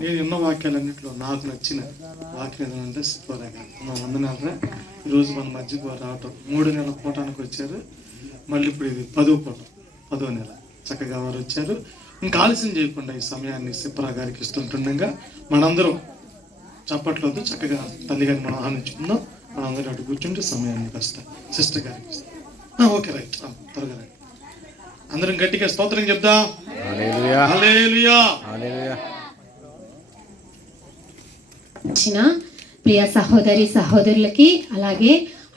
నేను ఎన్నో వాక్యాలన్నింటిలో నాకు నచ్చిన వాక్యం ఏదంటే త్వరగా మా వందనాలరా ఈరోజు మన మధ్యకు రావటం 3 నెలల పూటానికి వచ్చారు. మళ్ళీ ఇప్పుడు ఇది 10వ నెల చక్కగా వారు వచ్చారు. ఇంకా ఆలస్యం చేయకుండా ఈ సమయాన్ని సిప్రా గారికి ఇస్తుంటుండగా మనందరం చప్పట్లతో చక్కగా తల్లి గారిని మనం ఆనందించుకుందాం. మనందరూ అటు కూర్చుంటే సమయాన్ని వస్తాం. సిస్టర్ గారికి ఇస్తాం. ఓకే రైట్, త్వరగా రైట్. అందరం గట్టిగా స్తోత్రం చెప్దాం. హల్లెలూయా హల్లెలూయా హల్లెలూయా. ప్రియ సహోదరి సహోదరులకి, అలాగే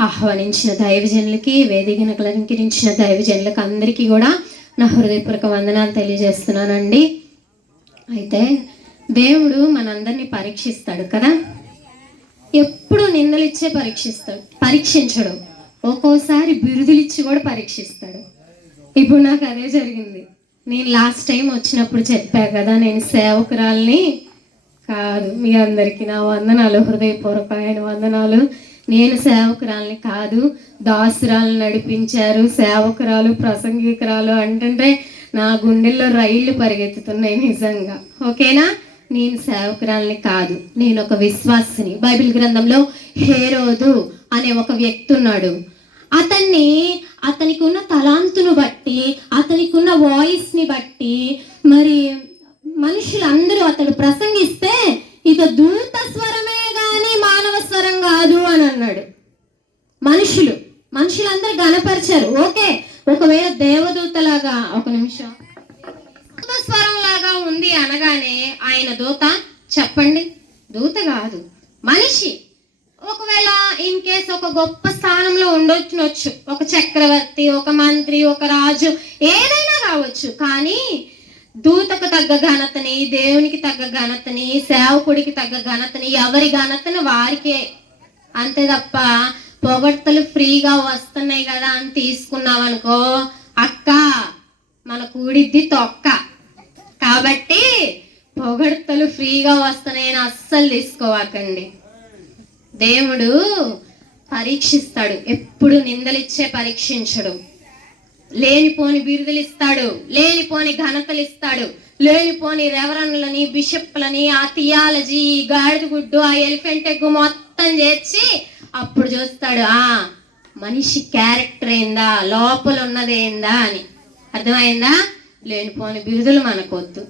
ఆహ్వానించిన దైవజనులకి, వేదికను అలంకరించిన దైవజనులకి అందరికీ కూడా నా హృదయపూర్వక వందనాలు తెలియజేస్తున్నానండి. అయితే దేవుడు మనందరినీ పరీక్షిస్తాడు కదా, ఎప్పుడు నిందలిచ్చే పరీక్షించడు, ఒక్కోసారి బిరుదులిచ్చి కూడా పరీక్షిస్తాడు. ఇప్పుడు నాకు అదే జరిగింది. నేను లాస్ట్ టైం వచ్చినప్పుడు చెప్పా కదా, నేను సేవకురాల్ని కాదు. మీ అందరికీ నా వందనాలు, హృదయపూర్వకమైన వందనాలు. నేను సేవకురాల్ని కాదు, దాసురాలు నడిపించారు. సేవకురాలు ప్రసంగికురాలు అంటుంటే నా గుండెల్లో రైళ్లు పరిగెత్తుతున్నాయి నిజంగా. ఓకేనా? నేను సేవకురాల్ని కాదు, నేను ఒక విశ్వాసిని. బైబిల్ గ్రంథంలో హేరోదు అనే ఒక వ్యక్తి ఉన్నాడు. అతనికి ఉన్న తలాంతును బట్టి, అతనికి ఉన్న వాయిస్ని బట్టి మరి మనుషులందరూ అతడు ప్రసంగిస్తే ఇక దూత స్వరమే గాని మానవ స్వరం కాదు అని అన్నాడు. మనుషులందరూ గణపరిచారు. ఓకే, ఒకవేళ దేవదూతలాగా, ఒక నిమిషం, దూత స్వరం లాగా ఉంది అనగానే ఆయన దూత? చెప్పండి, దూత కాదు, మనిషి. ఒకవేళ ఇన్ కేస్ ఒక గొప్ప స్థానంలో ఉండొచ్చు, ఒక చక్రవర్తి, ఒక మంత్రి, ఒక రాజు, ఏదైనా కావచ్చు. కానీ దూతకు తగ్గ ఘనతని, దేవునికి తగ్గ ఘనతని, సేవకుడికి తగ్గ ఘనతని, ఎవరి ఘనతని వారికే. అంతే తప్ప పొగడ్తలు ఫ్రీగా వస్తున్నాయి కదా అని తీసుకున్నావనుకో, అక్క మన కూడిద్ది తొక్క. కాబట్టి పొగడ్తలు ఫ్రీగా వస్తున్నాయని అస్సలు తీసుకోవాకండి. దేవుడు పరీక్షిస్తాడు, ఎప్పుడు నిందలిచ్చే పరీక్షించడు. లేనిపోని బిరుదులు ఇస్తాడు, లేనిపోని ఘనతలు ఇస్తాడు, లేనిపోని రెవరన్లని, బిషప్లని, ఆ థియాలజీ, గాడిద గుడ్డు, ఆ ఎలిఫెంట్ ఎగ్గు మొత్తం చేర్చి అప్పుడు చూస్తాడు ఆ మనిషి క్యారెక్టర్ ఏందా, లోపల ఉన్నదేందా అని. అర్థమైందా? లేనిపోని బిరుదులు మనకొద్దు.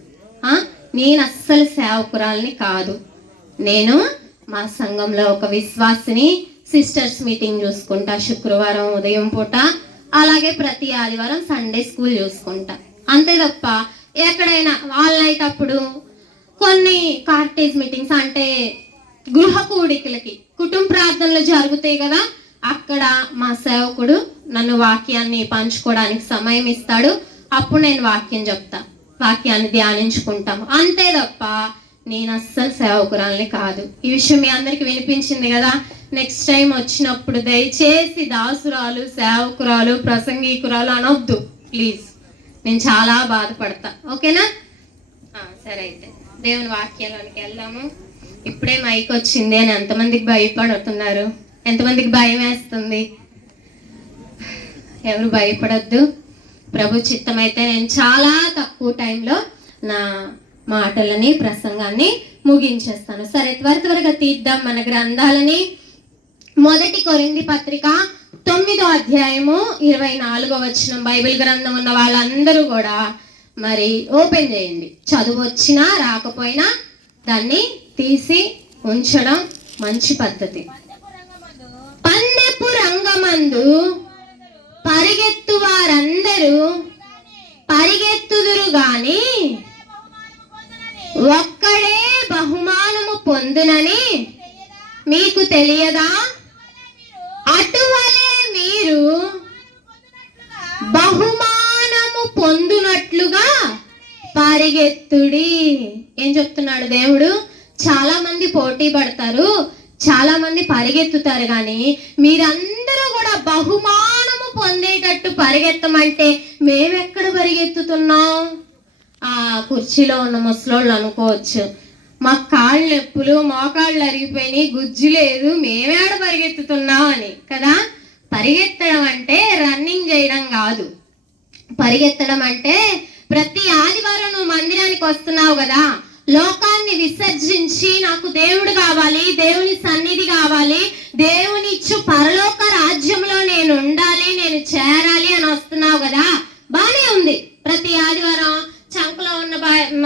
నేను అస్సలు సేవకురాల్ని కాదు. నేను మా సంఘంలో ఒక విశ్వాసిని. సిస్టర్స్ మీటింగ్ చూసుకుంటా శుక్రవారం ఉదయం పూట, అలాగే ప్రతి ఆదివారం సండే స్కూల్ చూసుకుంటా. అంతే తప్ప ఎక్కడైనా ఆల్ నైట్ అప్పుడు కొన్ని కార్టేజ్ మీటింగ్స్ అంటే గృహ కూడికలకి, కుటుంబ ప్రార్థనలు జరుగుతాయి కదా, అక్కడ మా సేవకుడు నన్ను వాక్యాన్ని పంచుకోవడానికి సమయం ఇస్తాడు. అప్పుడు నేను వాక్యం చెప్తా, వాక్యాన్ని ధ్యానించుకుంటాం. అంతే తప్ప నేను అస్సలు సేవకురాల్ని కాదు. ఈ విషయం మీ అందరికి వినిపించింది కదా. నెక్స్ట్ టైం వచ్చినప్పుడు దయచేసి దాసురాలు, సేవకురాలు, ప్రసంగికురాలు అనొద్దు ప్లీజ్. నేను చాలా బాధపడతా. ఓకేనా? సరే, అయితే దేవుని వాక్యాలోనికి వెళ్దాము. ఇప్పుడే మైక్ వచ్చింది అని ఎంతమందికి భయపడుతున్నారు? ఎంతమందికి భయం వేస్తుంది? ఎవరు భయపడొద్దు. ప్రభు చిత్తమైతే నేను చాలా తక్కువ టైంలో నా మాటలని, ప్రసంగాన్ని ముగించేస్తాను. సరే, త్వరగా తీద్దాం మన గ్రంథాలని. 1 కొరింథీ పత్రిక 9వ అధ్యాయము 24వ వచనం. బైబిల్ గ్రంథం ఉన్న వాళ్ళందరూ కూడా మరి ఓపెన్ చేయండి. చదువు వచ్చినా రాకపోయినా దాన్ని తీసి ఉంచడం మంచి పద్ధతి. పందెపు రంగమందు పరిగెత్తు వారందరూ పరిగెత్తుదురు గాని ఒక్కడే బహుమానము పొందునని మీకు తెలియదా? అటువలే మీరు బహుమానము పొందునట్లుగా పరిగెత్తుడి. ఏం చెప్తున్నాడు దేవుడు? చాలా మంది పోటీ పడతారు, చాలా మంది పరిగెత్తుతారు, కానీ మీరందరూ కూడా బహుమానము పొందేటట్టు పరిగెత్తమంటే మేమెక్కడ పరిగెత్తుతున్నాం? ఆ కుర్చీలో ఉన్న ముసలోళ్ళు అనుకోవచ్చు, మా కాళ్ళు నొప్పులు, మోకాళ్ళు అరిగిపోయినాయి, గుజ్జు లేదు, మేమేడ పరిగెత్తుతున్నాం అని కదా. పరిగెత్తడం అంటే రన్నింగ్ చేయడం కాదు. పరిగెత్తడం అంటే ప్రతి ఆదివారం నువ్వు మందిరానికి వస్తున్నావు కదా, లోకాన్ని నుంచి నాకు దేవుడు కావాలి, దేవుని సన్నిధి కావాలి, దేవుని ఇచ్చు పరలోక రాజ్యంలో నేను ఉండాలి, నేను చేరాలి అని వస్తున్నావు కదా, బానే ఉంది. ప్రతి ఆదివారం చంకలో ఉన్న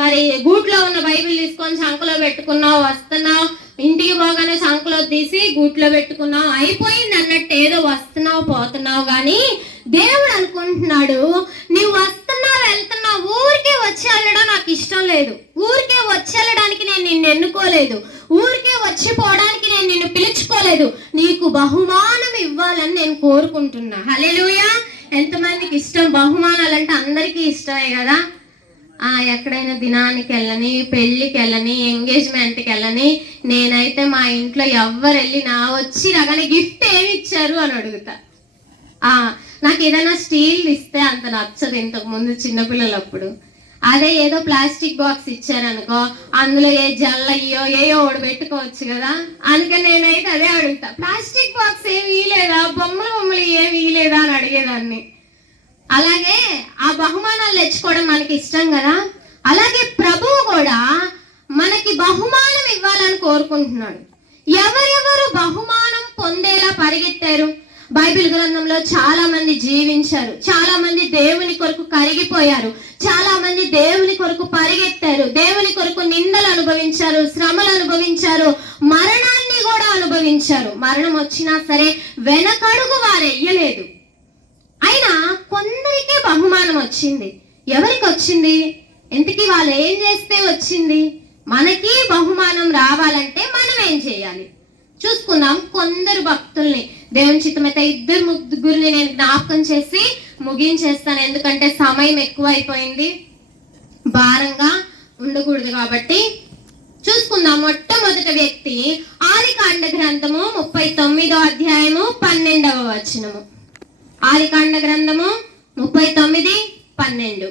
మరి గూట్లో ఉన్న బైబిల్ తీసుకొని చంకలో పెట్టుకున్నావు, వస్తున్నావు, ఇంటికి పోగానే చంకలో తీసి గూట్లో పెట్టుకున్నావు, అయిపోయింది అన్నట్టు ఏదో వస్తున్నావు పోతున్నావు. కానీ దేవుడు అనుకుంటున్నాడు, నువ్వు వస్తున్నావు వెళ్తున్నావు, ఊరికే వచ్చి వెళ్ళడం నాకు ఇష్టం లేదు, ఊరికే వచ్చి వెళ్ళడానికి నేను నిన్ను ఎన్నుకోలేదు, ఊరికే వచ్చిపోవడానికి నేను నిన్ను పిలుచుకోలేదు, నీకు బహుమానం ఇవ్వాలని నేను కోరుకుంటున్నా. హల్లెలూయా. ఎంతమందికి ఇష్టం బహుమానాలు? అంటే అందరికీ ఇష్టమే కదా. ఎక్కడైనా దినానికి వెళ్ళని, పెళ్ళికి వెళ్ళని, ఎంగేజ్మెంట్కి వెళ్ళని, నేనైతే మా ఇంట్లో ఎవ్వరు వెళ్ళి నా వచ్చి రాగానే గిఫ్ట్ ఏమి ఇచ్చారు అని అడుగుతా. నాకు ఏదైనా స్టీల్ ఇస్తే అంత నచ్చదు. ఇంతకు ముందు చిన్నపిల్లలప్పుడు అదే ఏదో ప్లాస్టిక్ బాక్స్ ఇచ్చారనుకో, అందులో ఏ జల్లయ్యో ఏయో ఒకటి పెట్టుకోవచ్చు కదా, అందుకని నేనైతే అదే అడుగుతా. ప్లాస్టిక్ బాక్స్ ఏమి ఇలేదా, బొమ్మలు ఏమి ఇలేదా అని అడిగేదాన్ని. అలాగే ఆ బహుమానాలు తెచ్చుకోవడం మనకి ఇష్టం కదా, అలాగే ప్రభువు కూడా మనకి బహుమానం ఇవ్వాలని కోరుకుంటున్నాడు. ఎవరెవరు బహుమానం పొందేలా పరిగెత్తారు? బైబిల్ గ్రంథంలో చాలా మంది జీవించారు, చాలా మంది దేవుని కొరకు కరిగిపోయారు, చాలా మంది దేవుని కొరకు పరిగెత్తారు, దేవుని కొరకు నిందలు అనుభవించారు, శ్రమలు అనుభవించారు, మరణాన్ని కూడా అనుభవించారు. మరణం వచ్చినా సరే వెనకడుగు వారెయ్యలేదు. అయినా కొందరికే బహుమానం వచ్చింది. ఎవరికి వచ్చింది? ఇంతకీ వాళ్ళు ఏం చేస్తే వచ్చింది? మనకి బహుమానం రావాలంటే మనం ఏం చేయాలి చూసుకుందాం. కొందరు భక్తుల్ని, దేవుని చిత్తమైతే 2-3 నేను జ్ఞాపకం చేసి ముగించేస్తాను, ఎందుకంటే సమయం ఎక్కువ అయిపోయింది, భారంగా ఉండకూడదు కాబట్టి. చూసుకుందాం. మొట్టమొదటి వ్యక్తి ఆదికాండ గ్రంథము 39వ అధ్యాయము 12వ వచనము. ఆదికాండ గ్రంథము 39:12.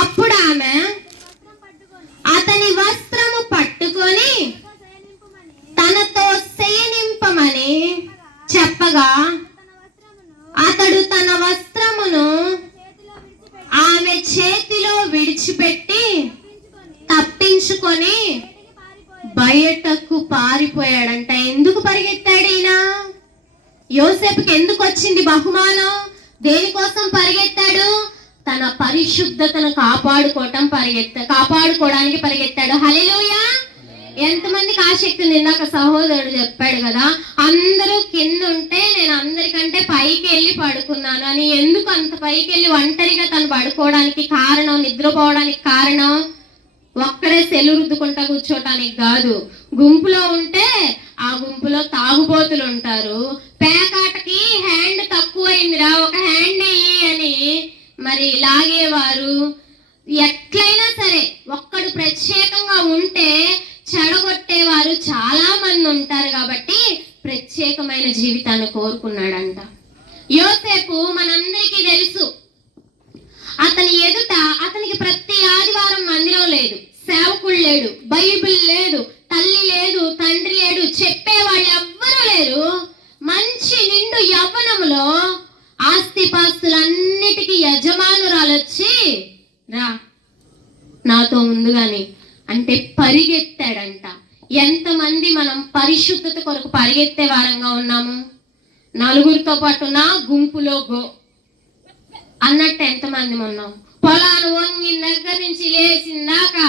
అప్పుడు ఆమె అతని వస్త్రము పట్టుకొని తనతో శయనింపమని చెప్పగా అతడు తన వస్త్రమును ఆమె చేతిలో విడిచిపెట్టి తప్పించుకొని బయటకు పారిపోయాడంట. ఎందుకు పరిగెత్తాడు ఈయన? యోసేపుకి ఎందుకు వచ్చింది బహుమానం? దేనికోసం పరిగెత్తాడు? తన పరిశుద్ధతను కాపాడుకోవడానికి పరిగెత్తాడు. హల్లెలూయా. ఎంతమందికి ఆసక్తి ఉంది? ఇందాక సహోదరుడు చెప్పాడు కదా, అందరూ కింద ఉంటే నేను అందరికంటే పైకి వెళ్ళి పడుకున్నాను అని. ఎందుకు అంత పైకి వెళ్ళి ఒంటరిగా తను పడుకోవడానికి కారణం, నిద్రపోవడానికి కారణం ఒక్కడే సెల్లు రుద్దుకుంటా కూర్చోటానికి కాదు. గుంపులో ఉంటే ఆ గుంపులో తాగుబోతులు ఉంటారు. పేకాటకి హ్యాండ్ తక్కువైందిరా, ఒక హ్యాండ్ అయ్యి అని మరి లాగేవారు. ఎట్లయినా సరే ఒక్కడు ప్రత్యేకంగా ఉంటే చెడగొట్టేవారు చాలా మంది ఉంటారు. కాబట్టి ప్రత్యేకమైన జీవితాన్ని కోరుకున్నాడంట. యోసేపు మనందరికీ తెలుసు, అతని ఎదుట అతనికి ప్రతి ఆదివారం మందిరం లేదు, సేవకుడు లేడు, బైబిల్ లేదు, తల్లి లేదు, తండ్రి లేడు, చెప్పేవాళ్ళు ఎవ్వరూ లేరు. మంచి నిండు యవ్వనంలో ఆస్తిపాస్తులన్నిటికీ యజమానురాలొచ్చి రా నాతో ముందుగాని అంటే పరిగెత్తాడంట. ఎంతమంది మనం పరిశుద్ధత కొరకు పరిగెత్తే వారంగా ఉన్నాము? నలుగురితో పాటు నా గుంపులో గో అన్నట్టు ఎంతమంది ఉన్నాం? పొలాలు వంగిన దగ్గర నుంచి లేచిందాకా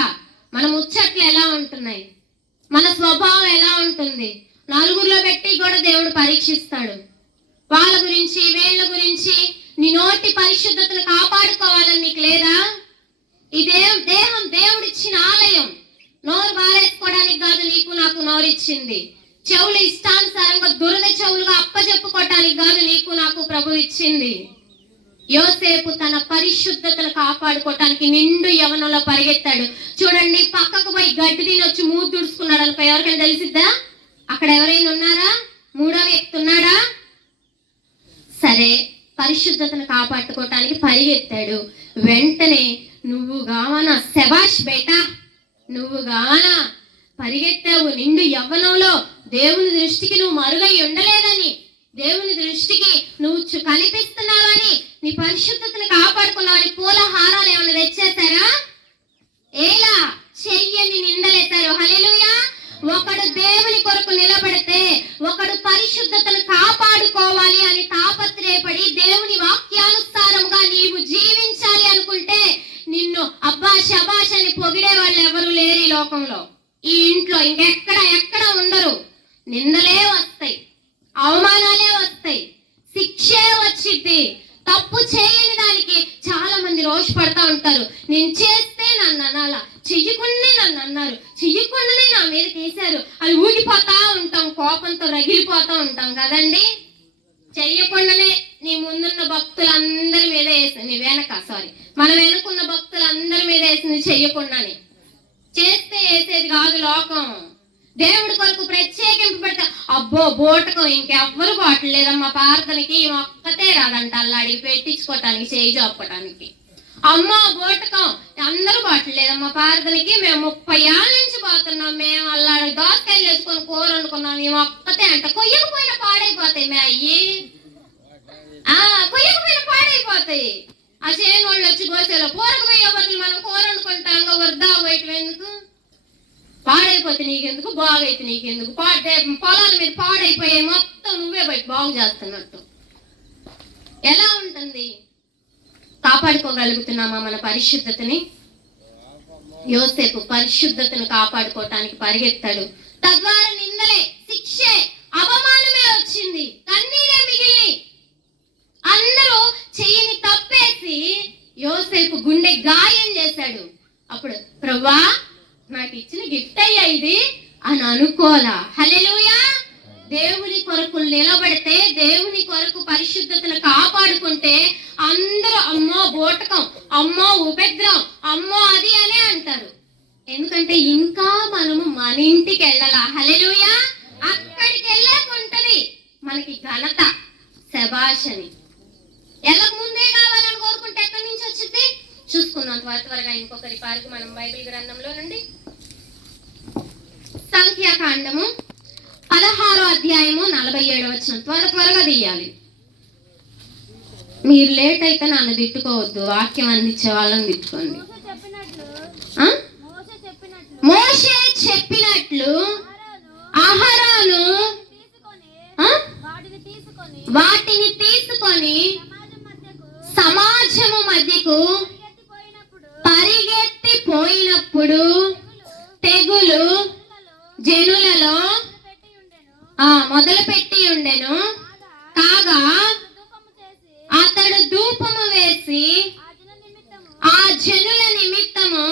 మన ముచ్చట్లు ఎలా ఉంటున్నాయి, మన స్వభావం ఎలా ఉంటుంది? నలుగురిలో పెట్టి కూడా దేవుడు పరీక్షిస్తాడు. వాళ్ళ గురించి వీళ్ళ గురించి నీ నోటి పరిశుద్ధతను కాపాడుకోవాలని నీకు లేదా? ఈ దేహం దేవుడిచ్చిన ఆలయం. నోరు బారేసుకోవడానికి కాదు నీకు నాకు నోరిచ్చింది. చెవులు ఇష్టానుసారంగా దురద చెవులుగా అప్పచెప్పుకోవటానికి కాదు నీకు నాకు ప్రభు ఇచ్చింది. యోసేపు తన పరిశుద్ధతను కాపాడుకోవటానికి నిండు యవనంలో పరిగెత్తాడు. చూడండి, పక్కకు పోయి గడ్డి తినొచ్చి మూతి తుడుచుకున్నాడు అనుకో, ఎవరికైనా తెలిసిద్దా? అక్కడ ఎవరైనా ఉన్నారా? మూడో వ్యక్తి ఉన్నాడా? సరే, పరిశుద్ధతను కాపాడుకోవటానికి పరిగెత్తాడు. వెంటనే నువ్వు గావనా, శబాష్ బేటా, నువ్వు గావనా, పరిగెత్తావు నిండు యవ్వనంలో. దేవుని దృష్టికి నువ్వు మరుగై ఉండలేదని, దేవుని దృష్టికి నువ్వు కనిపిస్తున్నావని, నీ పరిశుద్ధతను కాపాడుకున్నావని పూల హారాలు ఏమైనా తెచ్చేశారా? ఎలా చెయ్యని నిందలేశారు. ఈ లోకంలో, ఈ ఇంట్లో ఎక్కడ ఉండరు. నిందలే వస్తాయి, అవమానాలే వస్తాయి, శిక్షే వచ్చిద్ది. తప్పు చేయని దానికి చాలా మంది రోషపడతా ఉంటారు. నేను చేస్తే నన్ను అనాలా, చెయ్యకుండానే నన్ను అన్నారు, చెయ్యకుండానే నా మీద వేశారు అని ఊగిపోతా ఉంటాం, కోపంతో రగిలిపోతా ఉంటాం కదండి. చెయ్యకుండానే నీ ముందున్న భక్తులందరి మీద వేసింది, మన వెనుకున్న భక్తులందరి మీద వేసింది చెయ్యకుండానే. చేస్తే వేసేది కాదు లోకం. దేవుడి కొరకు ప్రత్యేకింపు పెడతా. అబ్బో బోటకం ఇంకెవ్వరు బాటలేదమ్మా ప్రార్థనకి, ఒక్కతే రాదంట అల్లాడికి పెట్టించుకోవటానికి, చేయి చాపుకోవటానికి. అమ్మో బోటకం అందరూ బాటలేదమ్మా ప్రార్థనకి, మేము 30 ఏళ్ళ నుంచి పోతున్నాం, మేము అల్లాడి దోసకాయలు వేసుకొని కూర వండుకున్నాం, మేము ఒక్కతే అంట. కొయ్యకపోయినా పాడైపోతాయి మే అయ్యి, కొయ్యకపోయినా పాడైపోతాయి. ఆ చేయని వాళ్ళు వచ్చి కోసేలో కూరకు పోయే బదులు మనం కూర వండుకుంటాం, వృధా పోయటం ఎందుకు? పాడైపోతే నీకెందుకు, బాగైతే నీకెందుకు? పొలాల మీద పాడైపోయే మొత్తం నువ్వే బయట బాగు చేస్తున్నట్టు ఎలా ఉంటుంది? కాపాడుకోగలుగుతున్నామా మన పరిశుద్ధతని? యోసేపు పరిశుద్ధతను కాపాడుకోవటానికి పరిగెత్తాడు. తద్వారా నిందలే, శిక్షే, అవమానమే వచ్చింది, కన్నీరే మిగిలి. అందరూ చెయ్యిని తప్పేసి యోసేపు గుండె గాయం చేశాడు. అప్పుడు ప్రభువా నాకు ఇచ్చిన గిఫ్ట్ అయ్యా ఇది అని అనుకోలా. హల్లెలూయా. దేవుని కొరకు నిలబడితే, దేవుని కొరకు పరిశుద్ధతను కాపాడుకుంటే అందరూ అమ్మో బోటకం, అమ్మో ఉపద్రవం, అమ్మో అది అనే అంటారు. ఎందుకంటే ఇంకా మనము మన ఇంటికి వెళ్ళాలా. హల్లెలూయా. అక్కడికి వెళ్ళాకుంటది మనకి ఘనత, శబాషని. వెళ్ళక ముందే కావాలని కోరుకుంటే ఎక్కడి నుంచి వచ్చింది? చూసుకుందాం త్వరగా ఇంకొకరి పారికి మనం బైబిల్ గ్రంథంలో నుండి. సంఖ్యాకాండము 16వ అధ్యాయము 47వ వచనం. త్వరగా తీయాలి. మీరు లేట్ అయితే నన్ను తిట్టుకోవద్దు, వాక్యం అందించే వాళ్ళని తిట్టుకోండి. మోషే చెప్పినట్లు అహరోను వాటిని తీసుకొని సమాజము మధ్యకు పరిగెత్తి పోయినప్పుడు తెగులు జనులలో మొదలు పెట్టి ఉండెను. కాగా అతడు ధూపము వేసి ఆ జనుల నిమిత్తము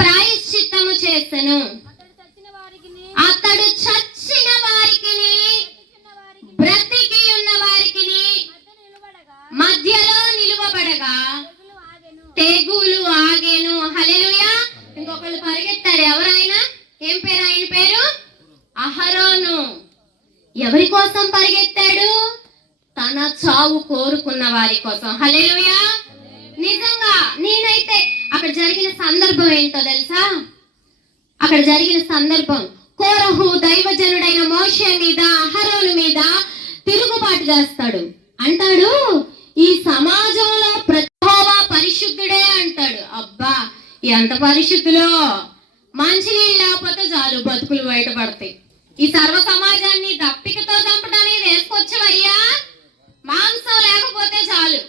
ప్రాయశ్చిత్తము చేసెను. అతడు చచ్చిన వారికి, బ్రతికి ఉన్న వారికి మధ్యలో నిలువబడగా తెగులు ఆగెను. హల్లెలూయా. ఇంకొకళ్ళు పరిగెత్తారు. ఎవరైనా? ఏం పేరు ఆయన పేరు? అహరోను. ఎవరి కోసం పరిగెత్తాడు? తన చావు కోరుకున్న వారి కోసం. హల్లెలూయా. నిజంగా నేనైతే అక్కడ జరిగిన సందర్భం ఏంటో తెలుసా? అక్కడ జరిగిన సందర్భం, కోరహు దైవజనుడైన మోషే మీద, అహరోను మీద తిరుగుబాటు చేస్తాడు. అంటాడు ఈ సమాజంలో యెహోవా పరిశుద్ధుడే అంటాడు. అబ్బా ఎంత పరిశుద్ధులో! మంచినీళ్ళు లేకపోతే చాలు బతుకులు బయటపడతాయి. ఈ సర్వ సమాజాన్ని దప్పికతో చంపడానికి వేసుకొచ్చవయ్యా, మాంసం లేకపోతే చాలు.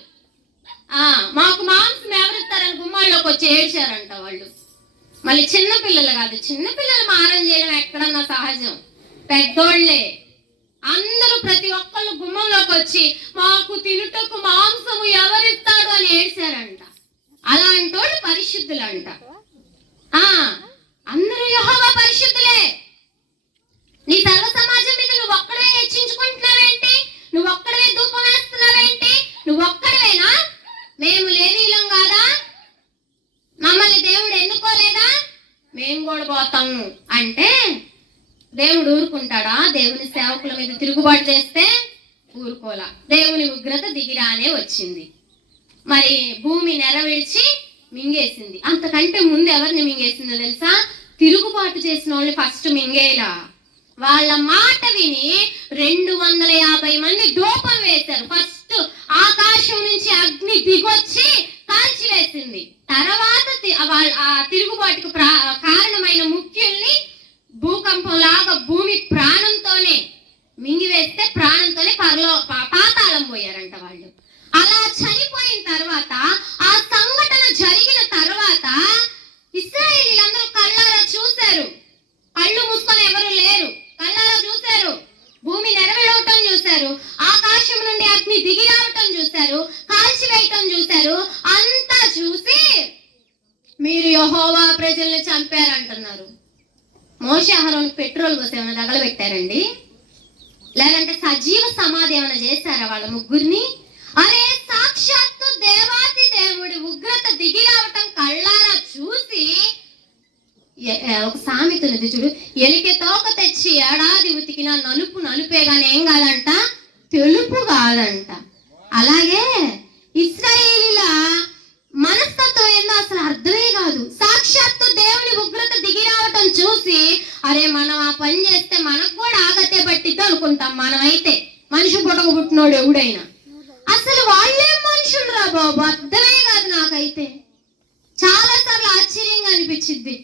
మాకు మాంసం ఎవరిస్తారని గుమ్మాల్లోకి వచ్చి ఏడ్చారంట వాళ్ళు. మళ్ళీ చిన్నపిల్లలు కాదు, చిన్నపిల్లలు మారం చేయడం ఎక్కడన్నా సహజం, పెద్దోళ్లే అందరూ ప్రతి ఒక్కళ్ళు గుమ్మంలోకి వచ్చి మాకు తినుటకు మాంసము ఎవరిస్తాడు అని ఏడ్చారంట. అలాంటి వాళ్ళు పరిశుద్ధులంట. అందరూ యెహోవా పరిశుద్ధులే. నీ సర్వ సమాజం మీద నువ్వు ఒక్కడే హెచ్చించుకుంటున్నావేంటి? నువ్వు ఒక్కడే ధూపం వేస్తున్నావేంటి? నువ్వు ఒక్కడవేనా? మేము లేవీలం కాదా? మమ్మల్ని దేవుడు ఎన్నుకోలేదా? మేము కూడా పోతాము అంటే దేవుడు ఊరుకుంటాడా? దేవుని సేవకుల మీద తిరుగుబాటు చేస్తే ఊరుకోలా. దేవుని ఉగ్రత దిగిరానే వచ్చింది. మరి భూమి నెరవేర్చి మింగేసింది. అంతకంటే ముందు ఎవరిని మింగేసిందో తెలుసా? తిరుగుబాటు చేసిన వాళ్ళని ఫస్ట్ మింగేలా. వాళ్ళ మాట విని 250 మంది ధూపం వేశారు. ఫస్ట్ ఆకాశం నుంచి అగ్ని దిగొచ్చి కాల్చివేసింది. తర్వాత ఆ తిరుగుబాటుకు కారణమైన ముఖ్యుల్ని భూకంపం లాగా భూమి ప్రాణంతోనే మింగివేస్తే ప్రాణంతోనే పాతాళం పోయారంట వాళ్ళు. అలా చనిపోయిన తర్వాత, ఆ సంఘటన జరిగిన తర్వాత ఇశ్రాయేలీలందరూ చంపారు అంటున్నారు. మోషే అహరోను పెట్రోల్ పోసి ఏమైనా తగలబెట్టారండి? లేదంటే సజీవ సమాధి ఏమైనా చేశారా వాళ్ళ ముగ్గురిని? అరే సాక్షాత్తు దేవాది దేవుడి ఉగ్రత దిగి రావటం కళ్ళారా చూసి, ఒక సామెత ఉన్నది చూడు, ఎలికి తోక తెచ్చి ఏడాది ఉతికినా నలుపు నలుపే గాని ఏం కాదంట, తెలుపు కాదంట. అలాగే ఇశ్రాయేలీల మనస్తత్వం ఏందో అసలు అర్థమే కాదు. సాక్షాత్తు దేవుని ఉగ్రత దిగి రావటం చూసి, అరే మనం ఆ పని చేస్తే మనకు కూడా ఆగతే పట్టిద్దు అనుకుంటాం. మనమైతే మనిషి పుట్టక పుట్టినోడు ఎవడైనా, అసలు వాళ్ళేం మనుషులు రా బాబు, అర్థమే కాదు నాకైతే. చాలా సార్లు ఆశ్చర్యంగా అనిపించింది.